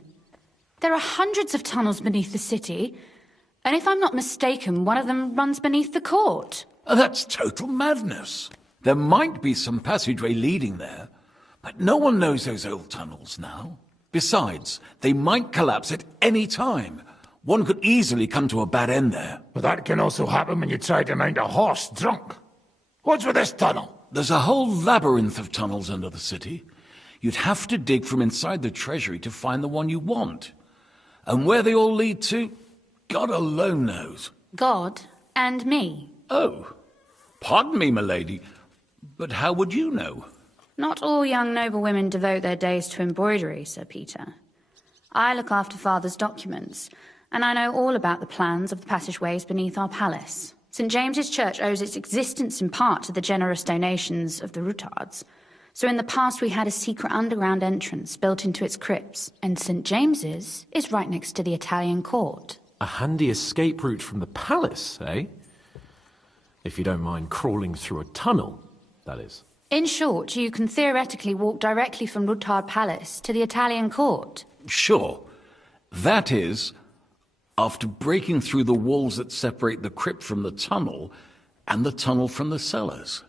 There are hundreds of tunnels beneath the city, and if I'm not mistaken, one of them runs beneath the court. That's total madness. There might be some passageway leading there, but no one knows those old tunnels now. Besides, they might collapse at any time. One could easily come to a bad end there. But that can also happen when you try to mount a horse drunk. What's with this tunnel? There's a whole labyrinth of tunnels under the city. You'd have to dig from inside the treasury to find the one you want. And where they all lead to, God alone knows. God and me. Oh, pardon me, milady, but how would you know? Not all young noblewomen devote their days to embroidery, Sir Peter. I look after Father's documents, and I know all about the plans of the passageways beneath our palace. St. James's Church owes its existence in part to the generous donations of the Routards. So in the past we had a secret underground entrance built into its crypts, and St. James's is right next to the Italian court. A handy escape route from the palace, eh? If you don't mind crawling through a tunnel, that is. In short, you can theoretically walk directly from Routard Palace to the Italian court. Sure. That is, after breaking through the walls that separate the crypt from the tunnel, and the tunnel from the cellars.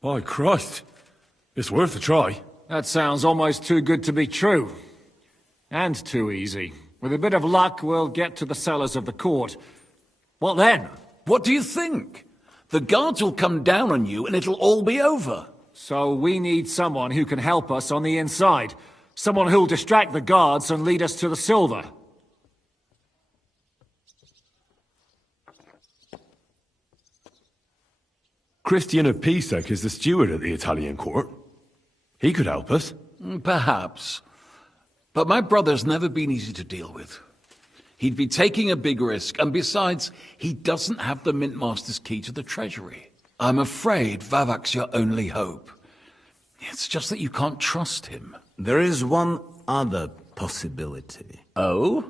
By Christ. It's worth a try. That sounds almost too good to be true. And too easy. With a bit of luck, we'll get to the cellars of the court. What then? What do you think? The guards will come down on you and it'll all be over. So we need someone who can help us on the inside. Someone who'll distract the guards and lead us to the silver. Christian of Pisek is the steward at the Italian court. He could help us. Perhaps. But my brother's never been easy to deal with. He'd be taking a big risk, and besides, he doesn't have the Mintmaster's key to the treasury. I'm afraid Vavak's your only hope. It's just that you can't trust him. There is one other possibility. Oh?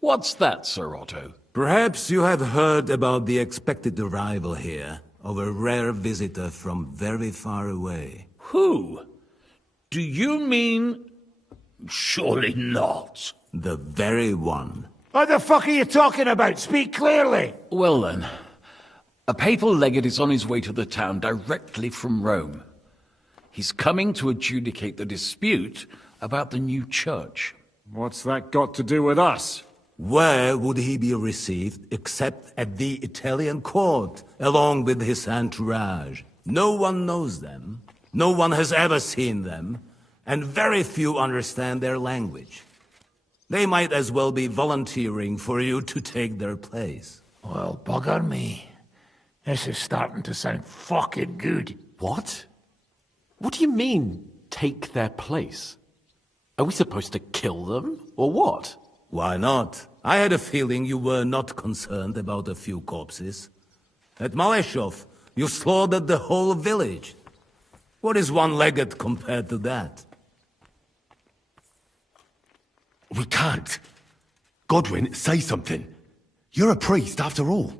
What's that, Sir Otto? Perhaps you have heard about the expected arrival here of a rare visitor from very far away. Who? Do you mean... Surely not. The very one. What the fuck are you talking about? Speak clearly. Well then, a papal legate is on his way to the town directly from Rome. He's coming to adjudicate the dispute about the new church. What's that got to do with us? Where would he be received except at the Italian court, along with his entourage? No one knows them, no one has ever seen them, and very few understand their language. They might as well be volunteering for you to take their place. Well, bugger me. This is starting to sound fucking good. What? What do you mean, take their place? Are we supposed to kill them, or what? Why not? I had a feeling you were not concerned about a few corpses. At Maleshov, you slaughtered the whole village. What is one legate compared to that? We can't. Godwin, say something. You're a priest, after all.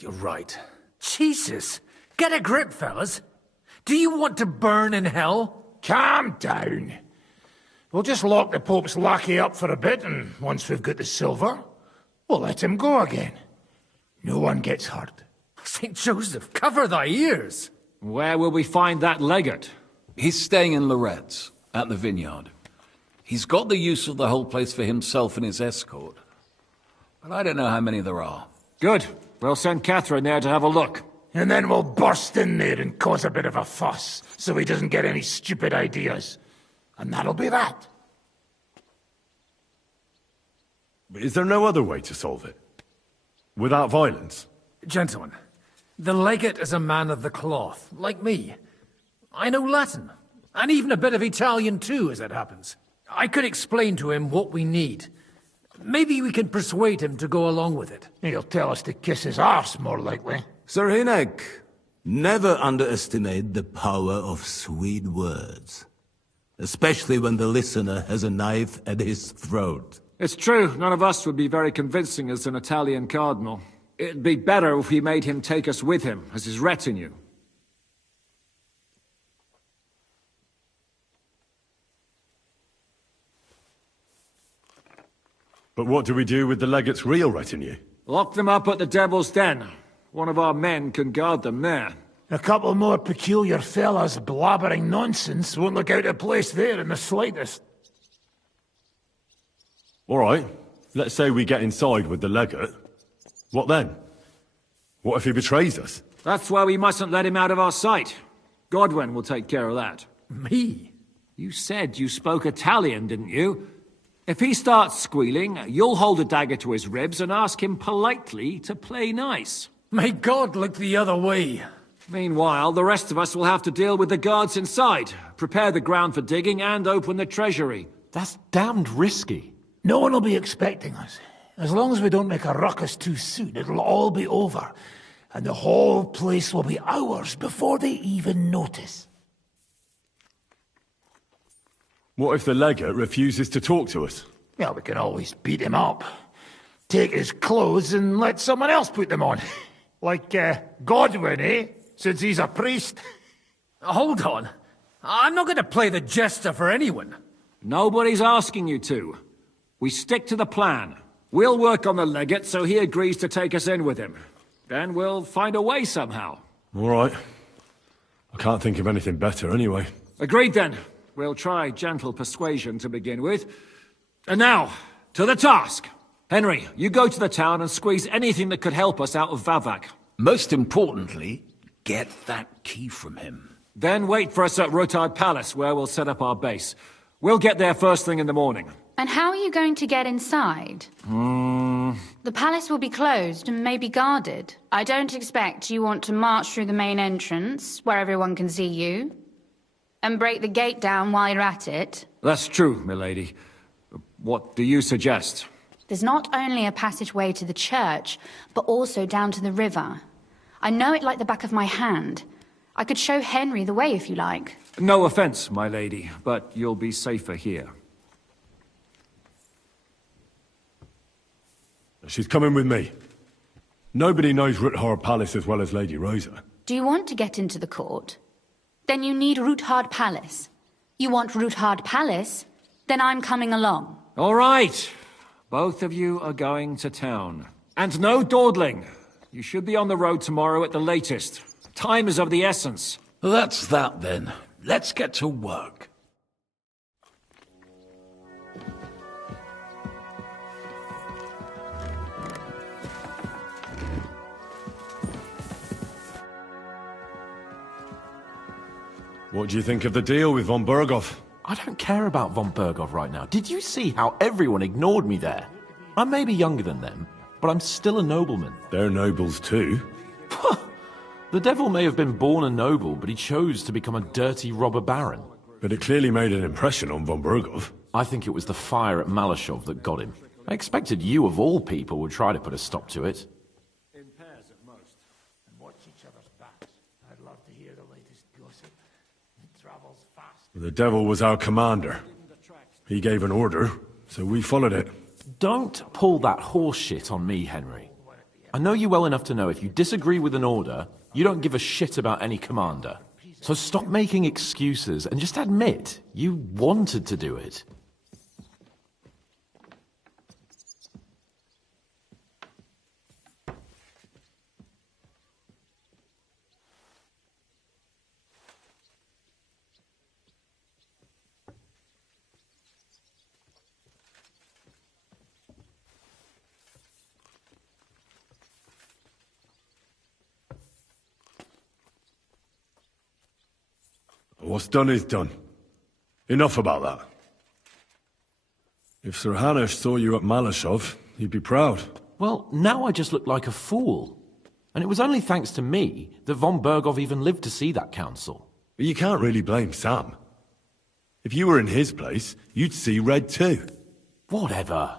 You're right. Jesus! Get a grip, fellas! Do you want to burn in hell? Calm down. We'll just lock the Pope's lackey up for a bit, and once we've got the silver, we'll let him go again. No one gets hurt. St. Joseph, cover thy ears! Where will we find that legate? He's staying in Loretz, at the vineyard. He's got the use of the whole place for himself and his escort. But I don't know how many there are. Good. We'll send Catherine there to have a look. And then we'll burst in there and cause a bit of a fuss, so he doesn't get any stupid ideas. And that'll be that. Is there no other way to solve it? Without violence? Gentlemen, the legate is a man of the cloth, like me. I know Latin, and even a bit of Italian too, as it happens. I could explain to him what we need. Maybe we can persuade him to go along with it. He'll tell us to kiss his arse, more likely. Sir Hinek, never underestimate the power of sweet words. Especially when the listener has a knife at his throat. It's true, none of us would be very convincing as an Italian cardinal. It'd be better if we made him take us with him, as his retinue. But what do we do with the legate's real retinue? Lock them up at the Devil's Den. One of our men can guard them there. A couple more peculiar fellas blabbering nonsense won't look out of place there in the slightest. All right, let's say we get inside with the legate. What then? What if he betrays us? That's why we mustn't let him out of our sight. Godwin will take care of that. Me? You said you spoke Italian, didn't you? If he starts squealing, you'll hold a dagger to his ribs and ask him politely to play nice. May God look the other way. Meanwhile, the rest of us will have to deal with the guards inside, prepare the ground for digging, and open the treasury. That's damned risky. No one will be expecting us. As long as we don't make a ruckus too soon, it'll all be over. And the whole place will be ours before they even notice. What if the legate refuses to talk to us? Well, we can always beat him up. Take his clothes and let someone else put them on. Like, Godwin, eh? Since he's a priest. Hold on. I'm not going to play the jester for anyone. Nobody's asking you to. We stick to the plan. We'll work on the legate so he agrees to take us in with him. Then we'll find a way somehow. All right. I can't think of anything better anyway. Agreed then. We'll try gentle persuasion to begin with. And now, to the task. Henry, you go to the town and squeeze anything that could help us out of Vavak. Most importantly, get that key from him. Then wait for us at Rotard Palace, where we'll set up our base. We'll get there first thing in the morning. And how are you going to get inside? The palace will be closed and maybe guarded. I don't expect you want to march through the main entrance, where everyone can see you, and break the gate down while you're at it. That's true, milady. What do you suggest? There's not only a passageway to the church, but also down to the river. I know it like the back of my hand. I could show Henry the way if you like. No offense, my lady, but you'll be safer here. She's coming with me. Nobody knows Ruthard Palace as well as Lady Rosa. Do you want to get into the court? Then you need Ruthard Palace. You want Ruthard Palace? Then I'm coming along. All right. Both of you are going to town. And no dawdling. You should be on the road tomorrow at the latest. Time is of the essence. That's that then. Let's get to work. What do you think of the deal with von Bergow? I don't care about von Bergow right now. Did you see how everyone ignored me there? I may be younger than them, but I'm still a nobleman. They're nobles too. The devil may have been born a noble, but he chose to become a dirty robber baron. But it clearly made an impression on von Bergow. I think it was the fire at Malashov that got him. I expected you, of all people, would try to put a stop to it. In pairs at most. And watch each other's backs. I'd love to hear the latest gossip. It travels fast. The devil was our commander. He gave an order, so we followed it. Don't pull that horse shit on me, Henry. I know you well enough to know if you disagree with an order, you don't give a shit about any commander. So stop making excuses and just admit you wanted to do it. What's done is done. Enough about that. If Sir Hanush saw you at Malashov, he'd be proud. Well, now I just look like a fool. And it was only thanks to me that von Bergow even lived to see that council. But you can't really blame Sam. If you were in his place, you'd see red too. Whatever.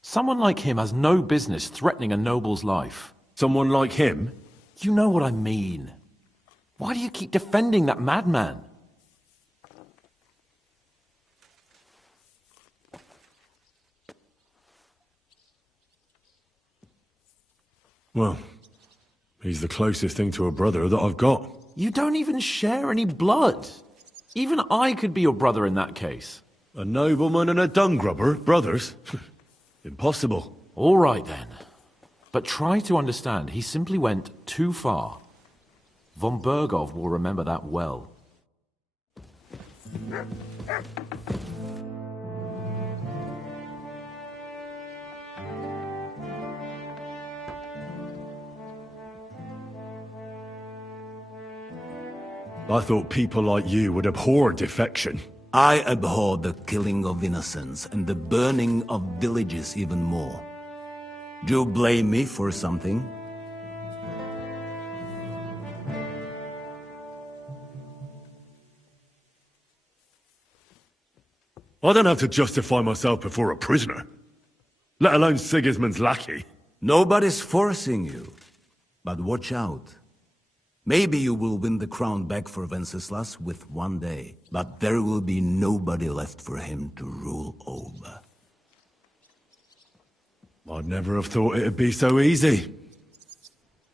Someone like him has no business threatening a noble's life. Someone like him? You know what I mean. Why do you keep defending that madman? Well, he's the closest thing to a brother that I've got. You don't even share any blood. Even I could be your brother in that case. A nobleman and a dung grubber, brothers? Impossible. All right then. But try to understand, he simply went too far. Von Bergow will remember that well. I thought people like you would abhor defection. I abhor the killing of innocents and the burning of villages even more. Do you blame me for something? I don't have to justify myself before a prisoner, let alone Sigismund's lackey. Nobody's forcing you. But watch out. Maybe you will win the crown back for Wenceslas with one day, but there will be nobody left for him to rule over. I'd never have thought it'd be so easy.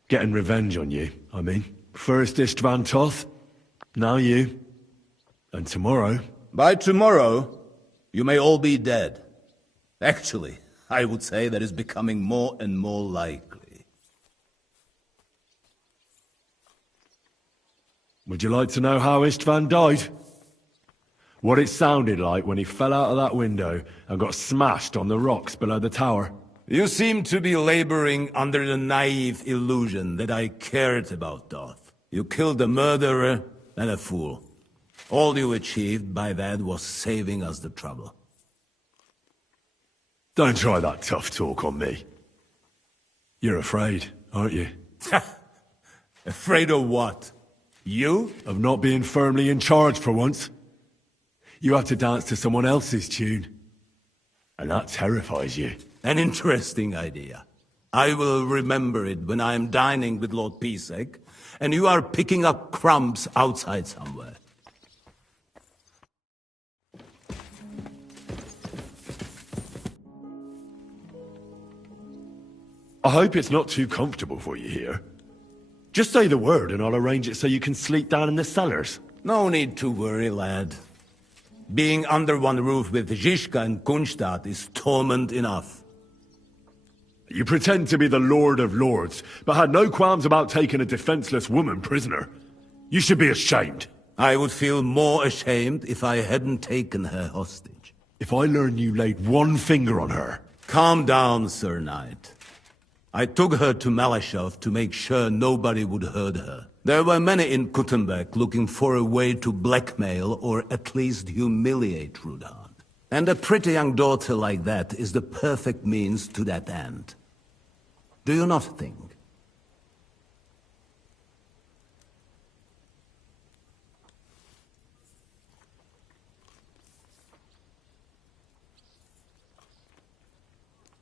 Getting revenge on you, I mean. First Istvan Toth, now you. And tomorrow... By tomorrow, you may all be dead. Actually, I would say that is becoming more and more likely. Would you like to know how Istvan died? What it sounded like when he fell out of that window and got smashed on the rocks below the tower? You seem to be laboring under the naive illusion that I cared about Toth. You killed a murderer and a fool. All you achieved by that was saving us the trouble. Don't try that tough talk on me. You're afraid, aren't you? Afraid of what? You? Of not being firmly in charge for once. You have to dance to someone else's tune. And that terrifies you. An interesting idea. I will remember it when I am dining with Lord Pisek, and you are picking up crumbs outside somewhere. I hope it's not too comfortable for you here. Just say the word and I'll arrange it so you can sleep down in the cellars. No need to worry, lad. Being under one roof with Zizka and Kunstadt is torment enough. You pretend to be the Lord of Lords, but had no qualms about taking a defenseless woman prisoner. You should be ashamed. I would feel more ashamed if I hadn't taken her hostage. If I learn you laid one finger on her... Calm down, Sir Knight. I took her to Malashov to make sure nobody would hurt her. There were many in Kuttenberg looking for a way to blackmail or at least humiliate Rudhard. And a pretty young daughter like that is the perfect means to that end. Do you not think?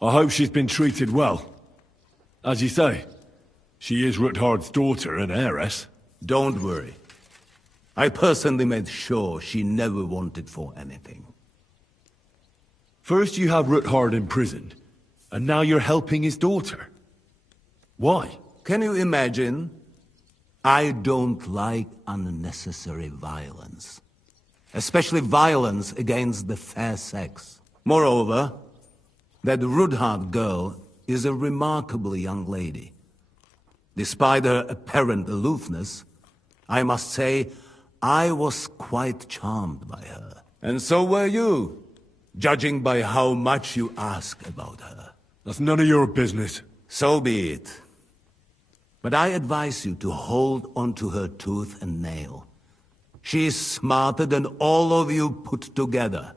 I hope she's been treated well. As you say, she is Ruthard's daughter and heiress. Don't worry. I personally made sure she never wanted for anything. First you have Ruthard imprisoned, and now you're helping his daughter. Why? Can you imagine? I don't like unnecessary violence. Especially violence against the fair sex. Moreover, that Ruthard girl is a remarkably young lady. Despite her apparent aloofness, I must say, I was quite charmed by her. And so were you, judging by how much you ask about her. That's none of your business. So be it. But I advise you to hold onto her tooth and nail. She is smarter than all of you put together.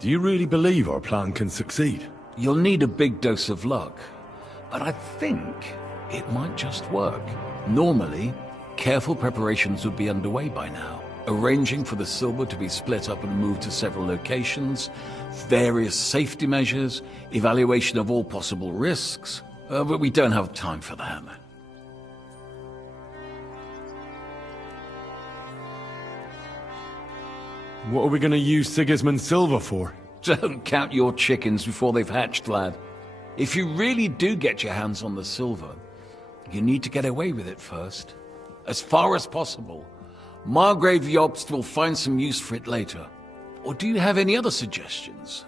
Do you really believe our plan can succeed? You'll need a big dose of luck, but I think it might just work. Normally, careful preparations would be underway by now. Arranging for the silver to be split up and moved to several locations, various safety measures, evaluation of all possible risks, but we don't have time for that. What are we going to use Sigismund's silver for? Don't count your chickens before they've hatched, lad. If you really do get your hands on the silver, you need to get away with it first. As far as possible. Margrave Jobst will find some use for it later. Or do you have any other suggestions?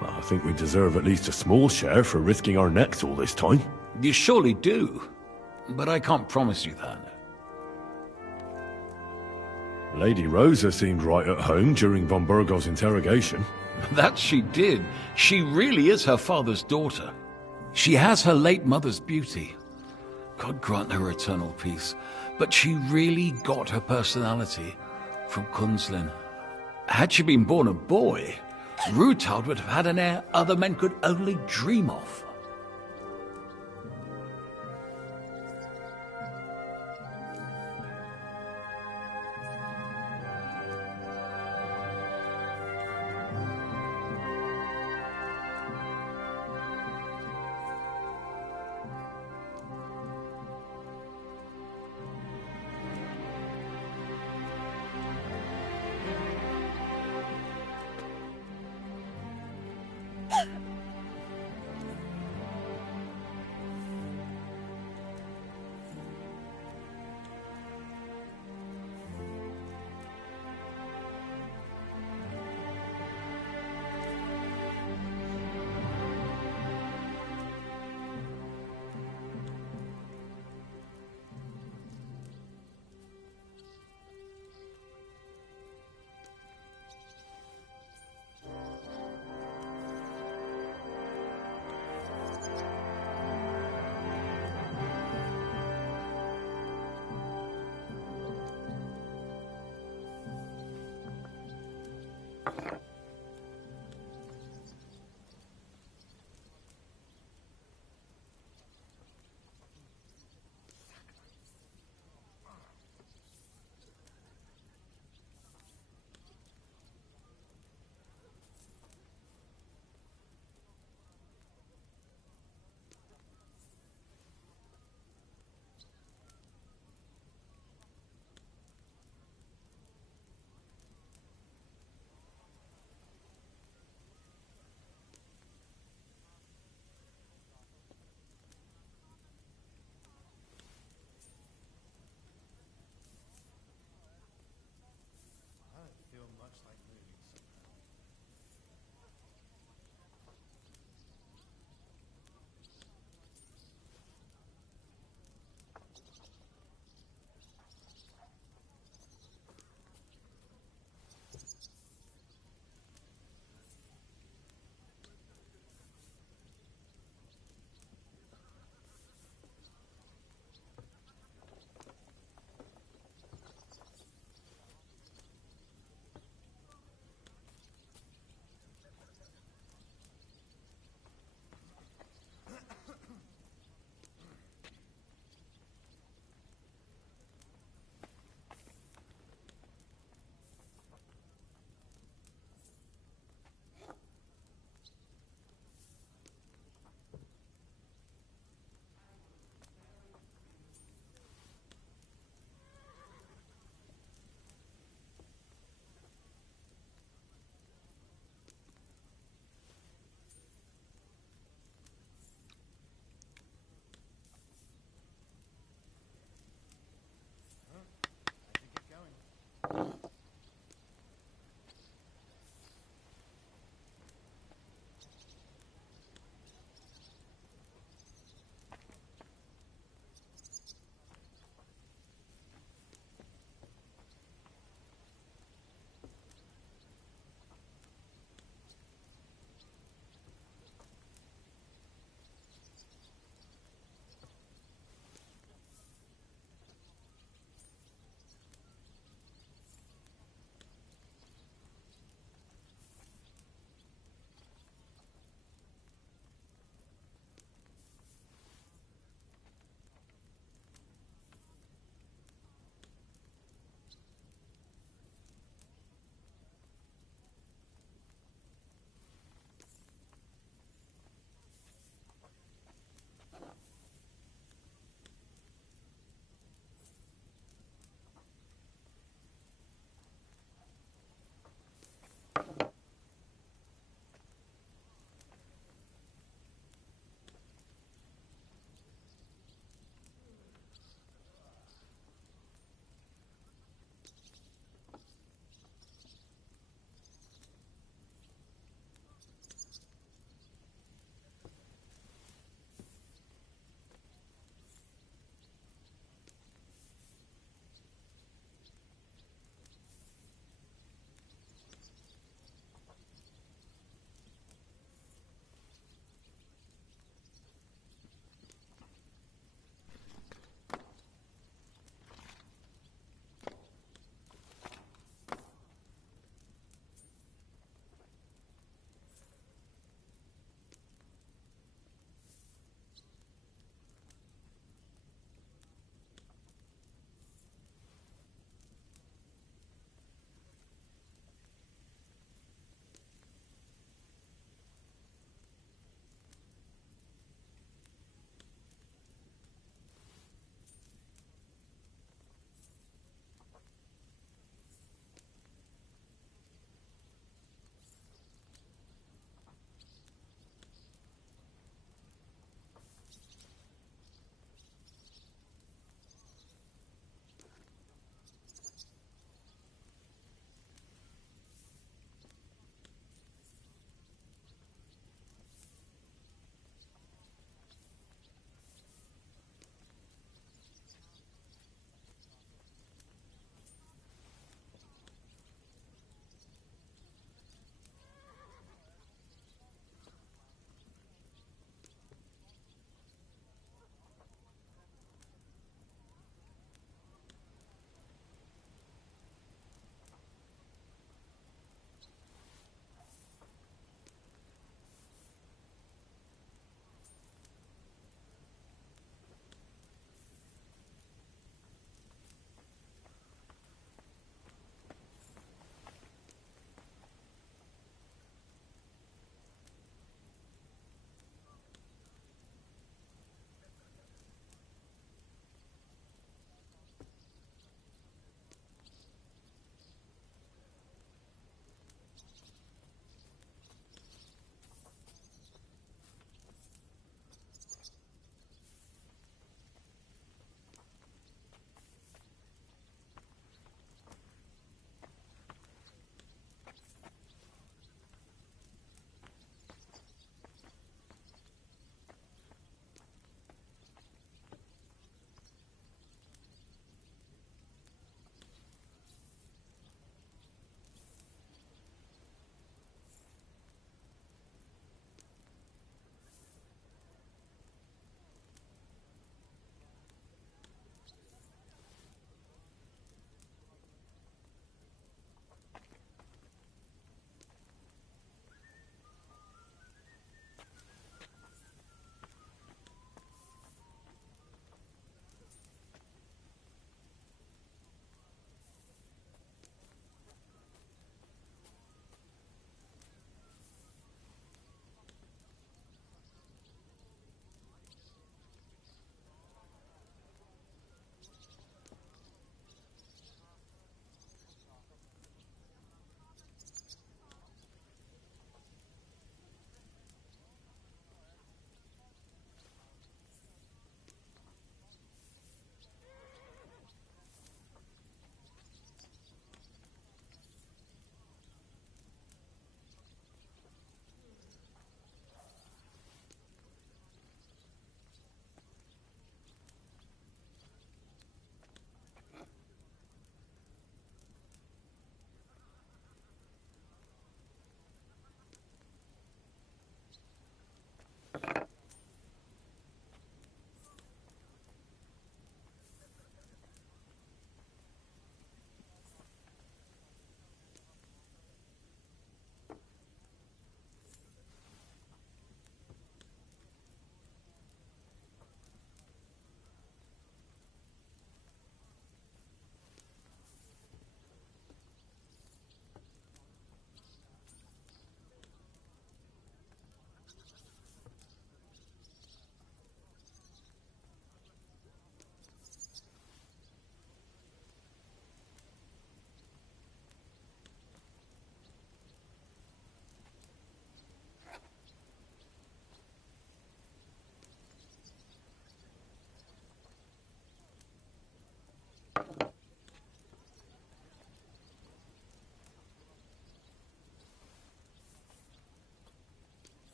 Well, I think we deserve at least a small share for risking our necks all this time. You surely do. But I can't promise you that. Lady Rosa seemed right at home during von Bergow's interrogation. That she did. She really is her father's daughter. She has her late mother's beauty. God grant her eternal peace. But she really got her personality from Kunzlin. Had she been born a boy, Ruthard would have had an heir other men could only dream of.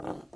Right.